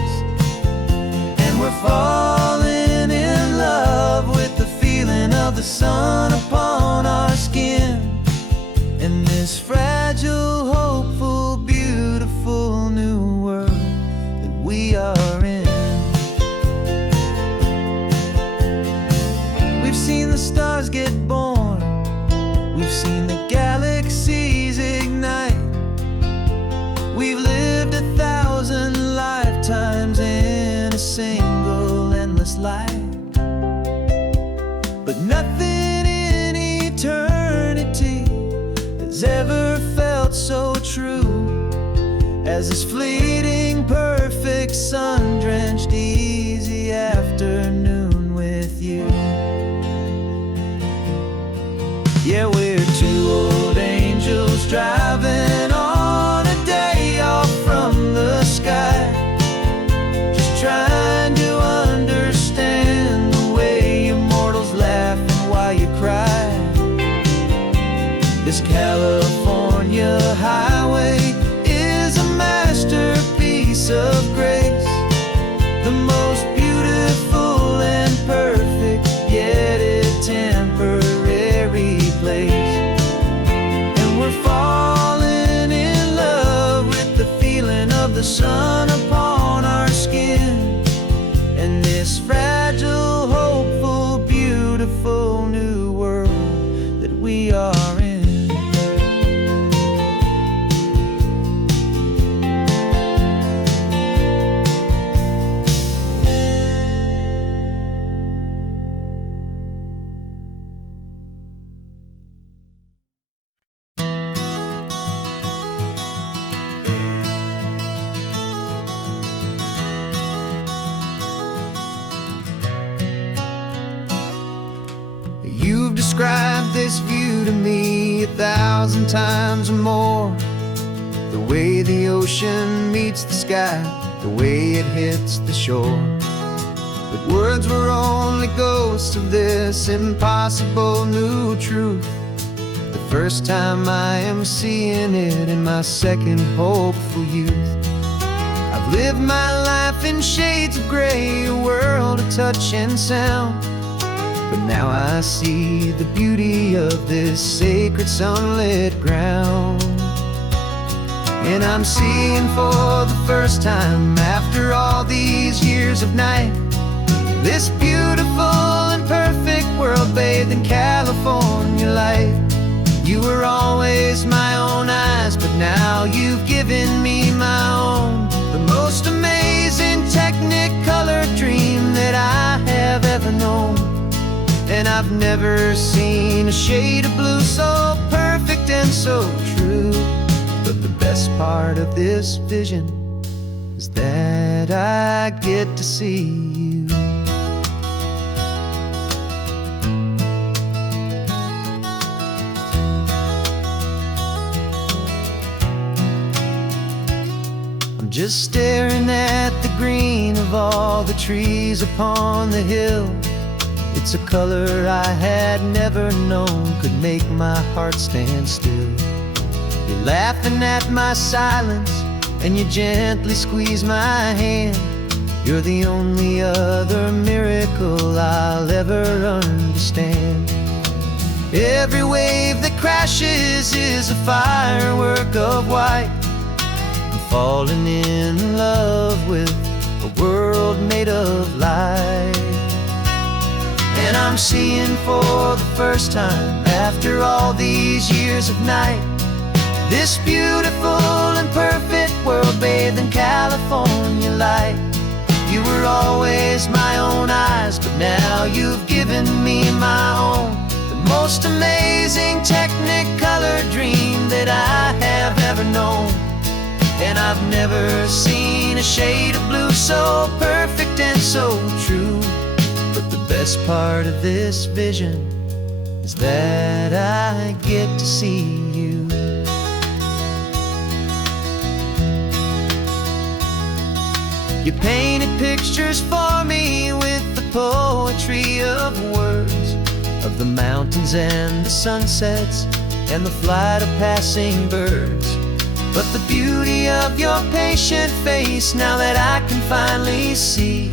And we're falling in love with the feeling of the sun upon our skin, in this fragile, hopeful, beautiful new world that we are in. We've seen the stars get born, we've seen the galaxies ignite, we've lived 1,000 lifetimes in a single endless life, but nothing in eternity has ever felt so true as this fleeting, perfect, sun-drenched, easy afternoon with you. Yeah, we're two old angels driving on a day off from the sky, just trying to understand the way immortals laugh and why you cry. This California highway is a masterpiece of grace, the most beautiful and perfect, yet a temporary place. And we're falling in love with the feeling of the sun upon our skin, and this fragile, hopeful, beautiful new world that we are in. You've described this view to me 1,000 times or more. The way the ocean meets the sky, the way it hits the shore. But words were only ghosts of this impossible new truth. The first time I am seeing it in my second hopeful youth. I've lived my life in shades of gray, a world of touch and sound. But now I see the beauty of this sacred sunlit ground. And I'm seeing for the first time, after all these years of night, this beautiful and perfect world bathed in California light. You were always my own eyes, but now you've given me my own. The most amazing technicolor dream that I have ever known. And I've never seen a shade of blue so perfect and so true. But the best part of this vision is that I get to see you. I'm just staring at the green of all the trees upon the hill. It's a color I had never known could make my heart stand still. You're laughing at my silence, and you gently squeeze my hand. You're the only other miracle I'll ever understand. Every wave that crashes is a firework of white. I'm falling in love with a world made of light. And I'm seeing for the first time, after all these years of night, this beautiful and perfect world bathed in California light. You were always my own eyes, but now you've given me my own. The most amazing technicolor dream that I have ever known. And I've never seen a shade of blue so perfect and so true. But the best part of this vision is that I get to see you. You painted pictures for me with the poetry of words, of the mountains and the sunsets and the flight of passing birds. But the beauty of your patient face, now that I can finally see,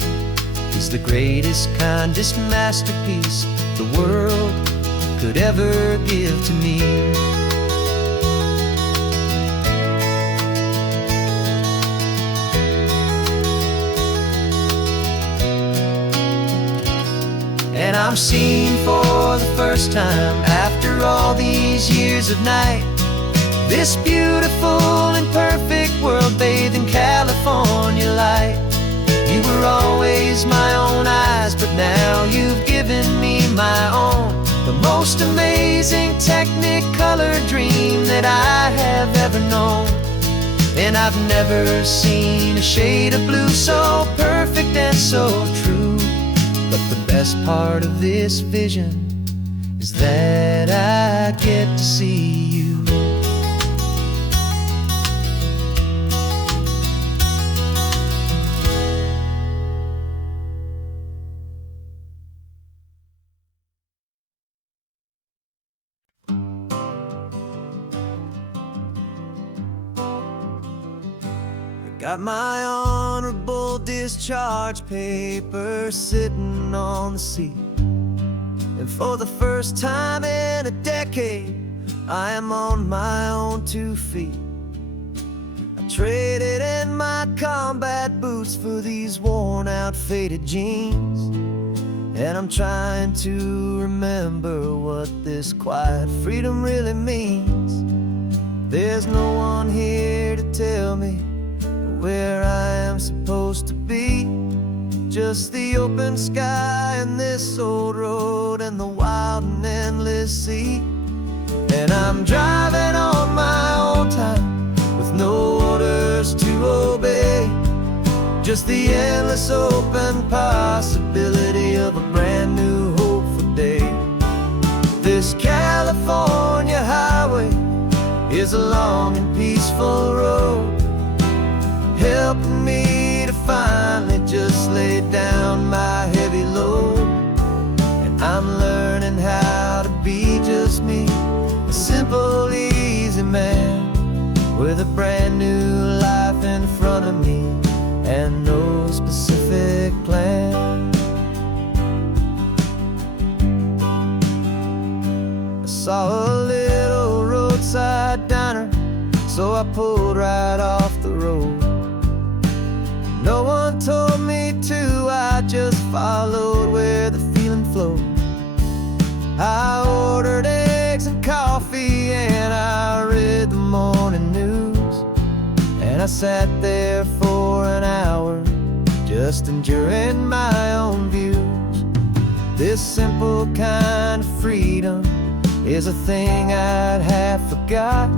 is the greatest, kindest masterpiece the world could ever give to me. And I'm seeing for the first time, after all these years of night, this beautiful and perfect world bathed in California light. You were always my own eyes, but now you've given me my own. The most amazing technicolor dream that I have ever known. And I've never seen a shade of blue so perfect and so true. But the best part of this vision is that I get to see you. Got my honorable discharge paper sitting on the seat. And for the first time in a decade, I am on my own 2 feet. I traded in my combat boots for these worn out faded jeans. And I'm trying to remember what this quiet freedom really means. There's no one here to tell me where I am supposed to be. Just the open sky and this old road and the wild and endless sea. And I'm driving on my own time with no orders to obey. Just the endless open possibility of a brand new hopeful day. This California is a long and peaceful road, helping me to finally just lay down my heavy load. And I'm learning how to be just me, a simple, easy man with a brand new life in front of me and no specific plan. I saw a little roadside diner, so I pulled right off the road. No one told me to, I just followed where the feeling flowed. I ordered eggs and coffee and I read the morning news, and I sat there for an hour just enjoying my own views. This simple kind of freedom is a thing I'd have forgot.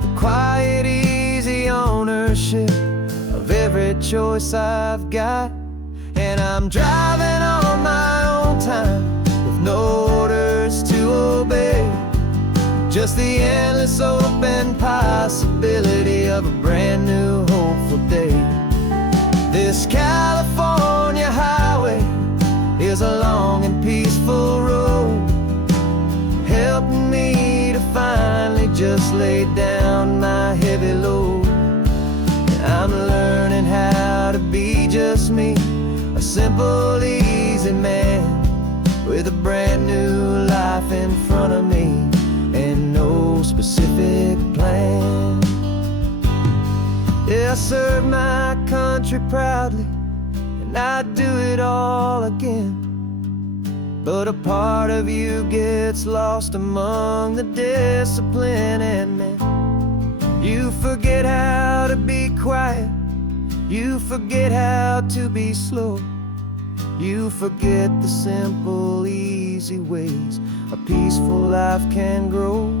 The quiet, easy ownership of every choice I've got. And I'm driving on my own time with no orders to obey, just the endless open possibility of a brand new hopeful day. This California highway is a long and peaceful road, helping me to finally just lay down my heavy load. And I'm learning how to be just me, a simple, easy man with a brand new life in front of me and no specific plan. Yeah, I serve my country proudly, and I'd do it all again. But a part of you gets lost among the discipline, and man, you forget how to be quiet, you forget how to be slow, you forget the simple, easy ways a peaceful life can grow.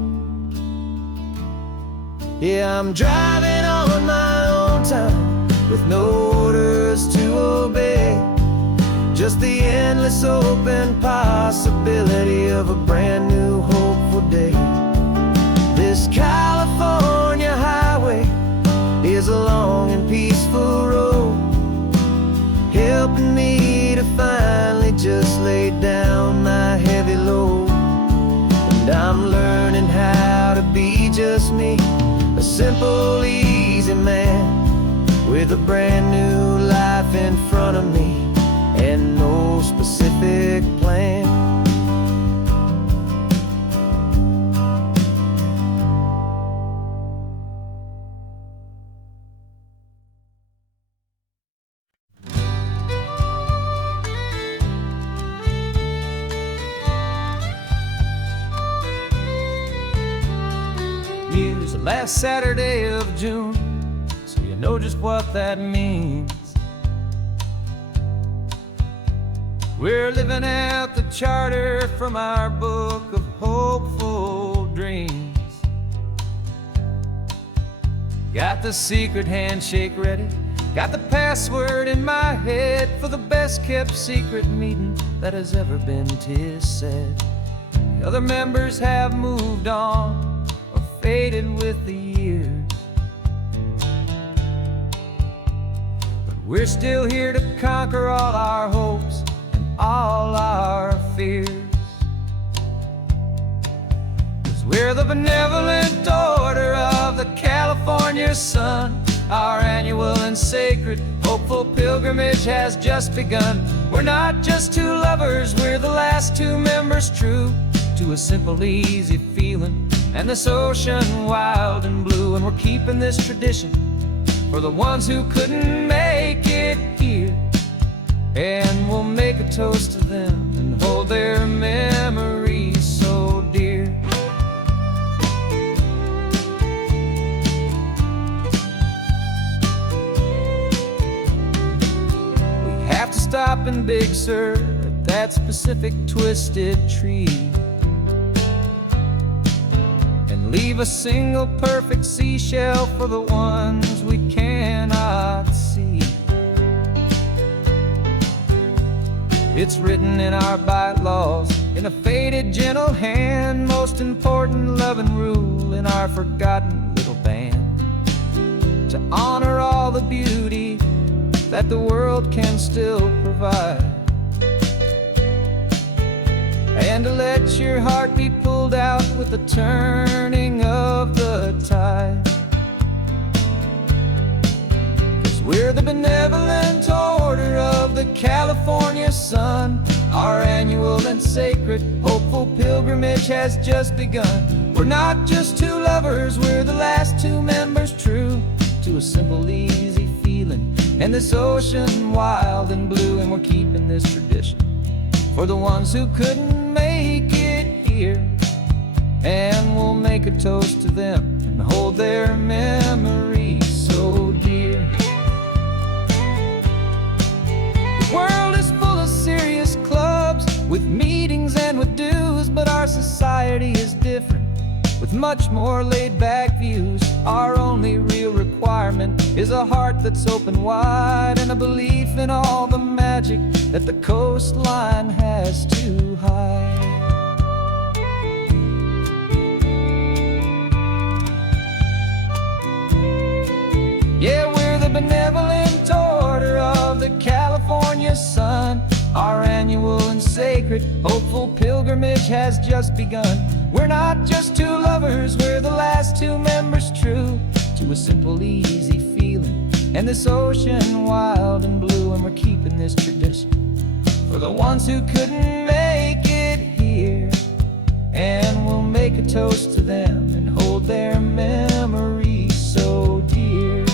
Yeah, I'm driving on my own time with no orders to obey, just the endless open possibility of a brand new hopeful day. This California highway is a long and peaceful road, helping me to finally just lay down my heavy load. And I'm learning how to be just me, a simple, easy man with a brand new life in front of me and no specific plan. Use the last Saturday of June, so you know just what that means. We're living out the charter from our book of hopeful dreams. Got the secret handshake ready, got the password in my head for the best kept secret meeting that has ever been, 'tis said. The other members have moved on or faded with the years, but we're still here to conquer all our hopes and all our fears. 'Cause we're the benevolent order of the California sun. Our annual and sacred hopeful pilgrimage has just begun. We're not just two lovers, we're the last two members true to a simple, easy feeling and this ocean wild and blue. And we're keeping this tradition for the ones who couldn't make it here, and we'll make a toast to them and hold their memories so dear. We have to stop in Big Sur at that specific twisted tree and leave a single perfect seashell for the ones we cannot see. It's written in our bylaws, in a faded gentle hand, most important love and rule in our forgotten little band. To honor all the beauty that the world can still provide, and to let your heart be pulled out with the turning of the tide. 'Cause we're the benevolent order of the California sun. Our annual and sacred, hopeful pilgrimage has just begun. We're not just two lovers, we're the last two members true to a simple, easy feeling, and this ocean wild and blue. And we're keeping this tradition for the ones who couldn't make it here, and we'll make a toast to them and hold their memories so dear. The world is full of serious clubs with meetings and with dues, but our society is different with much more laid-back views. Our only real requirement is a heart that's open wide, and a belief in all the magic that the coastline has to hide. Yeah, we're the benevolent order of the California sun. Our annual and sacred, hopeful pilgrimage has just begun. We're not just two lovers, we're the last two members true to a simple, easy feeling, and this ocean wild and blue. And we're keeping this tradition for the ones who couldn't make it here, and we'll make a toast to them and hold their memories so dear.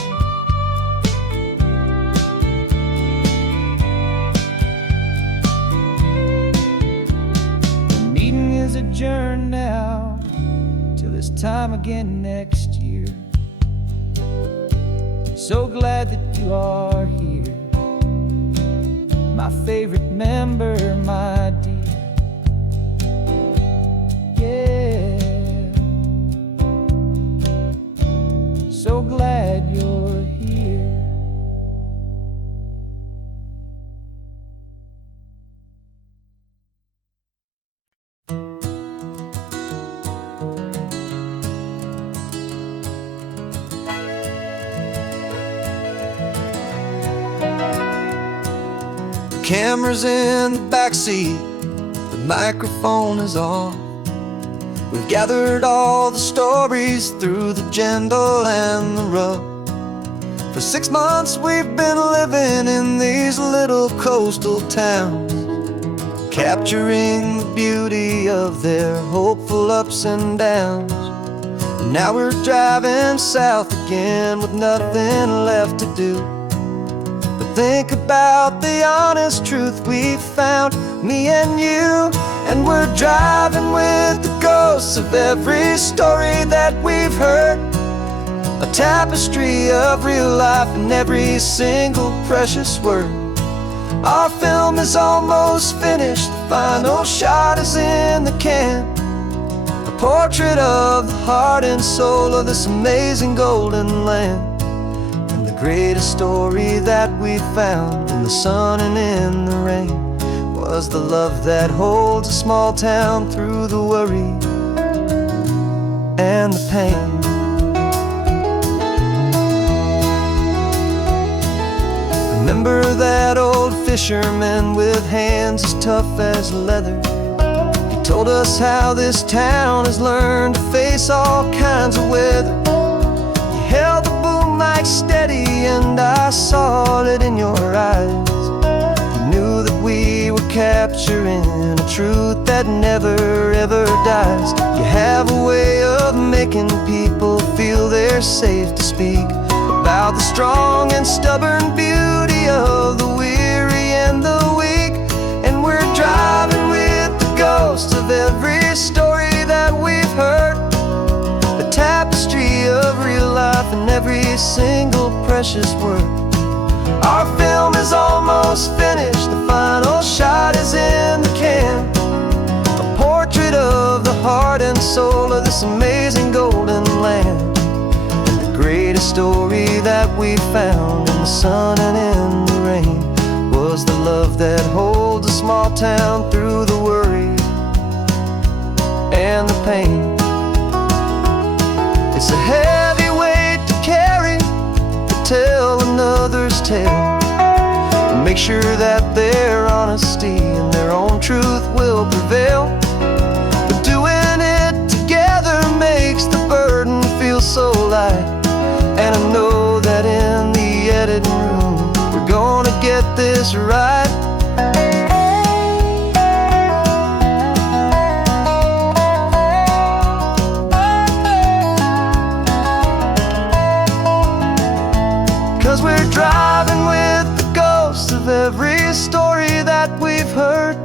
The meeting is adjourned now till this time again next year. So glad that you are here, my favorite member, my dear. Yeah, so glad you're here. Camera's in the backseat, the microphone is on. We've gathered all the stories through the gentle and the rough. For 6 months we've been living in these little coastal towns, capturing the beauty of their hopeful ups and downs. And now we're driving south again with nothing left to do. Think about the honest truth we found, me and you. And we're driving with the ghosts of every story that we've heard, a tapestry of real life in every single precious word. Our film is almost finished, the final shot is in the can, a portrait of the heart and soul of this amazing golden land. The greatest story that we found in the sun and in the rain was the love that holds a small town through the worry and the pain. Remember that old fisherman with hands as tough as leather? He told us how this town has learned to face all kinds of weather. He held the boom mic steady and I saw it in your eyes. You knew that we were capturing a truth that never ever dies. You have a way of making people feel they're safe to speak about the strong and stubborn beauty of the weary and the weak. And we're driving with the ghosts of every story that we've heard, a tapestry of real life in every single precious word. Our film is almost finished, the final shot is in the can, a portrait of the heart and soul of this amazing golden land. And the greatest story that we found in the sun and in the rain was the love that holds a small town through the worry and the pain. It's a heavy weight to carry, to tell another's tale, and make sure that their honesty and their own truth will prevail. But doing it together makes the burden feel so light. And I know that in the editing room we're gonna get this right. 'Cause we're driving with the ghosts of every story that we've heard,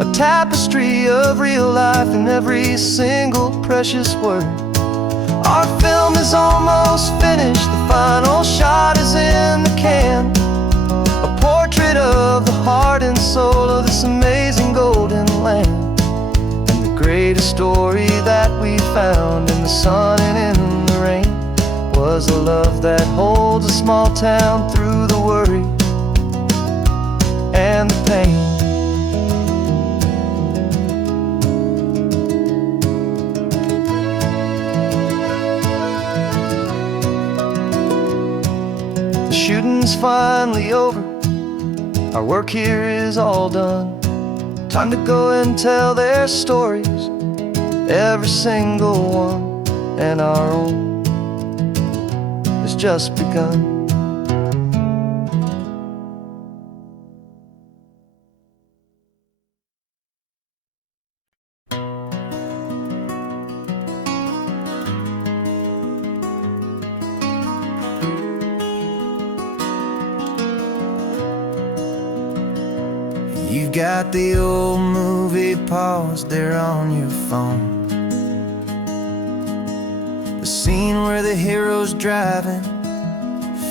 a tapestry of real life in every single precious word. Our film is almost finished, the final shot is in the can, a portrait of the heart and soul of this amazing golden land. And the greatest story that we found in the sun and in the rain was a love that holds a small town through the worry and the pain. The shooting's finally over, our work here is all done. Time to go and tell their stories, every single one, and our own has just begun. You've got the old movie paused there on your phone, the scene where the hero's driving,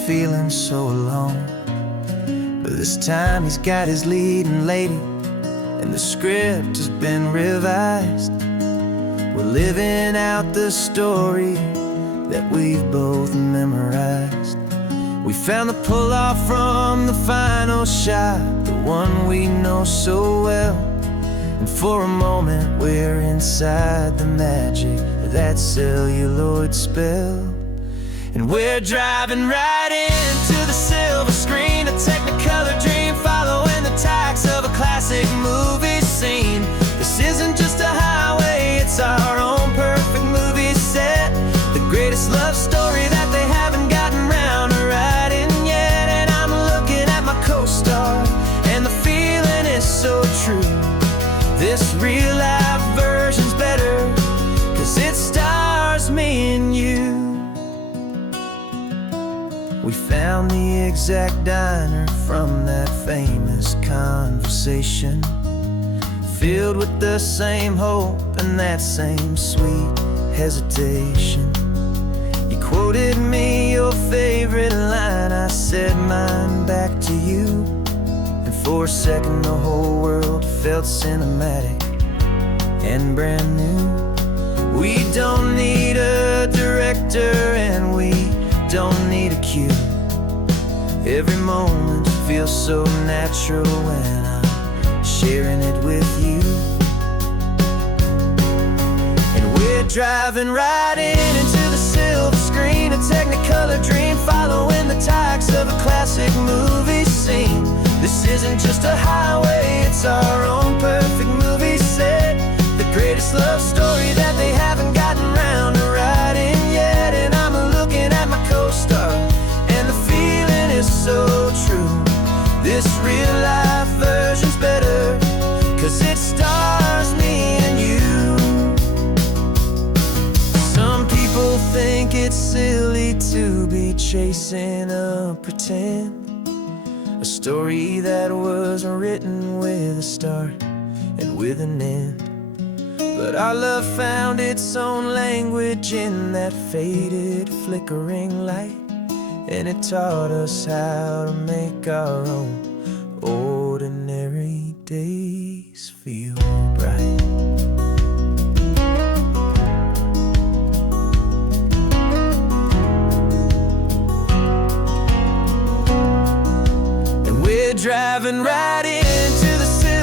feeling so alone. But this time he's got his leading lady, and the script has been revised. We're living out the story that we've both memorized. We found the pull-off from the final shot, the one we know so well. And for a moment we're inside the magic of that celluloid spell. And we're driving right into the silver screen, a technicolor dream following the tacks of a classic movie scene. This isn't just a highway, it's our own perfect movie set, the greatest love story that they haven't gotten round to writing yet. And I'm looking at my co-star, and the feeling is so true. This real life version's better, 'cause it stars me and you. We found the exact diner from that famous conversation, filled with the same hope and that same sweet hesitation. You quoted me your favorite line, I said mine back to you. And for a second the whole world felt cinematic and brand new. We don't need a director and we don't need a cue. Every moment feels so natural when I'm sharing it with you. And we're driving right into the silver screen, a technicolor dream following the tacks of a classic movie scene. This isn't just a highway, it's our own perfect movie set, the greatest love story that they haven't gotten round to writing yet. And I'm looking at my co-star, and the feeling is so true. This real life version's better, 'cause it stars me and you. Some people think it's silly to be chasing a pretend, a story that was written with a start and with an end. But our love found its own language in that faded, flickering light, and it taught us how to make our own ordinary days feel bright. And we're driving right into the city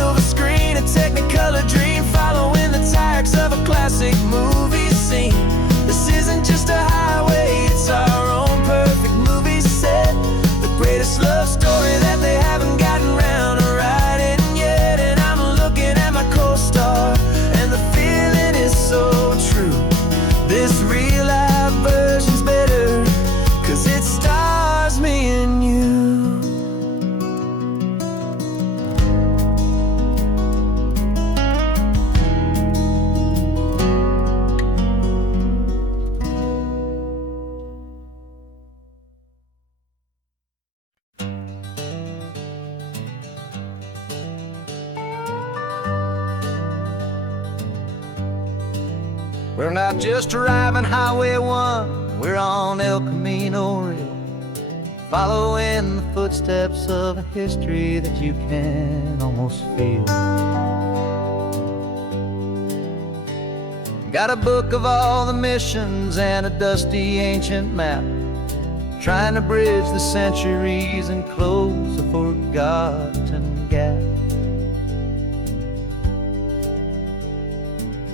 We're not just driving Highway 1, we're on El Camino Real, following the footsteps of a history that you can almost feel. Got a book of all the missions and a dusty ancient map, trying to bridge the centuries and close a forgotten gap.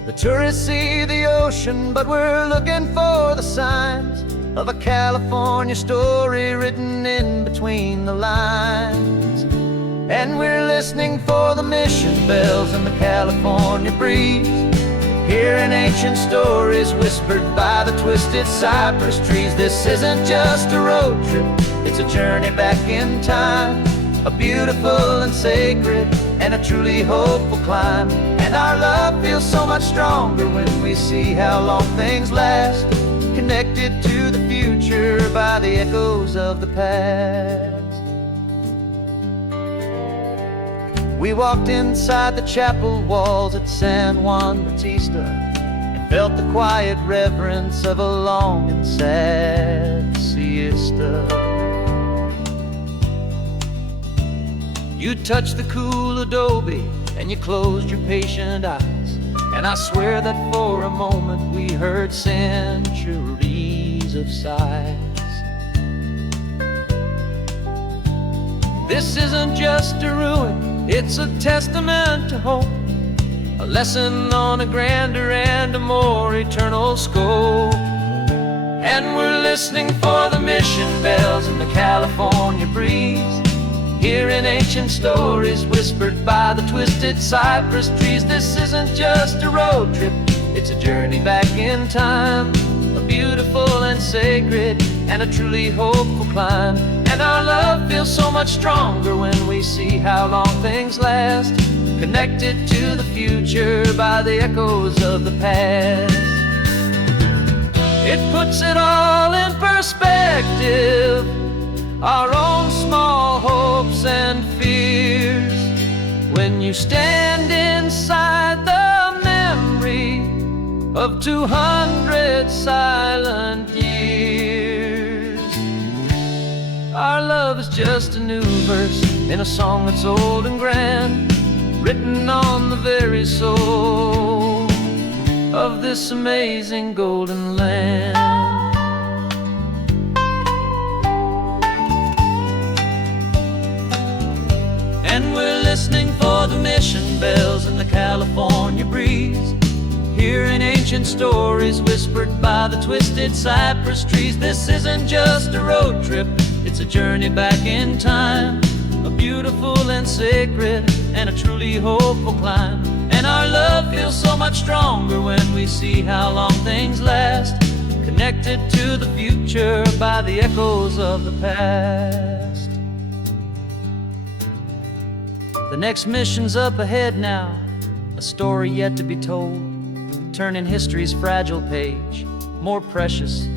The tourists see the ocean, but we're looking for the signs of a California story written in between the lines. And we're listening for the mission bells in the California breeze, hearing ancient stories whispered by the twisted cypress trees. This isn't just a road trip, it's a journey back in time, a beautiful and sacred and a truly hopeful climb. And our love feels so much stronger when we see how long things last, connected to the future by the echoes of the past. We walked inside the chapel walls at San Juan Bautista and felt the quiet reverence of a long and sad siesta. You touched the cool adobe and you closed your patient eyes, and I swear that for a moment we heard centuries of sighs. This isn't just a ruin, it's a testament to hope, a lesson on a grander and a more eternal scope. And we're listening for the mission bells in the California breeze, hearing ancient stories whispered by the twisted cypress trees. This isn't just a road trip, it's a journey back in time, a beautiful and sacred and a truly hopeful climb. And our love feels so much stronger when we see how long things last, connected to the future by the echoes of the past. It puts it all in perspective, our own small hopes and fears, when you stand inside the memory of 200 silent years. Our love is just a new verse in a song that's old and grand, written on the very soul of this amazing golden land. And we're listening for the mission bells in the California breeze, hearing ancient stories whispered by the twisted cypress trees. This isn't just a road trip, it's a journey back in time, a beautiful and sacred and a truly hopeful climb. And our love feels so much stronger when we see how long things last, connected to the future by the echoes of the past. The next mission's up ahead now, a story yet to be told, turning history's fragile page more precious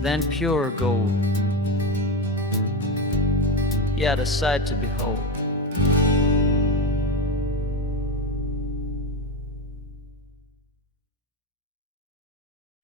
than pure gold. Yet a sight to behold.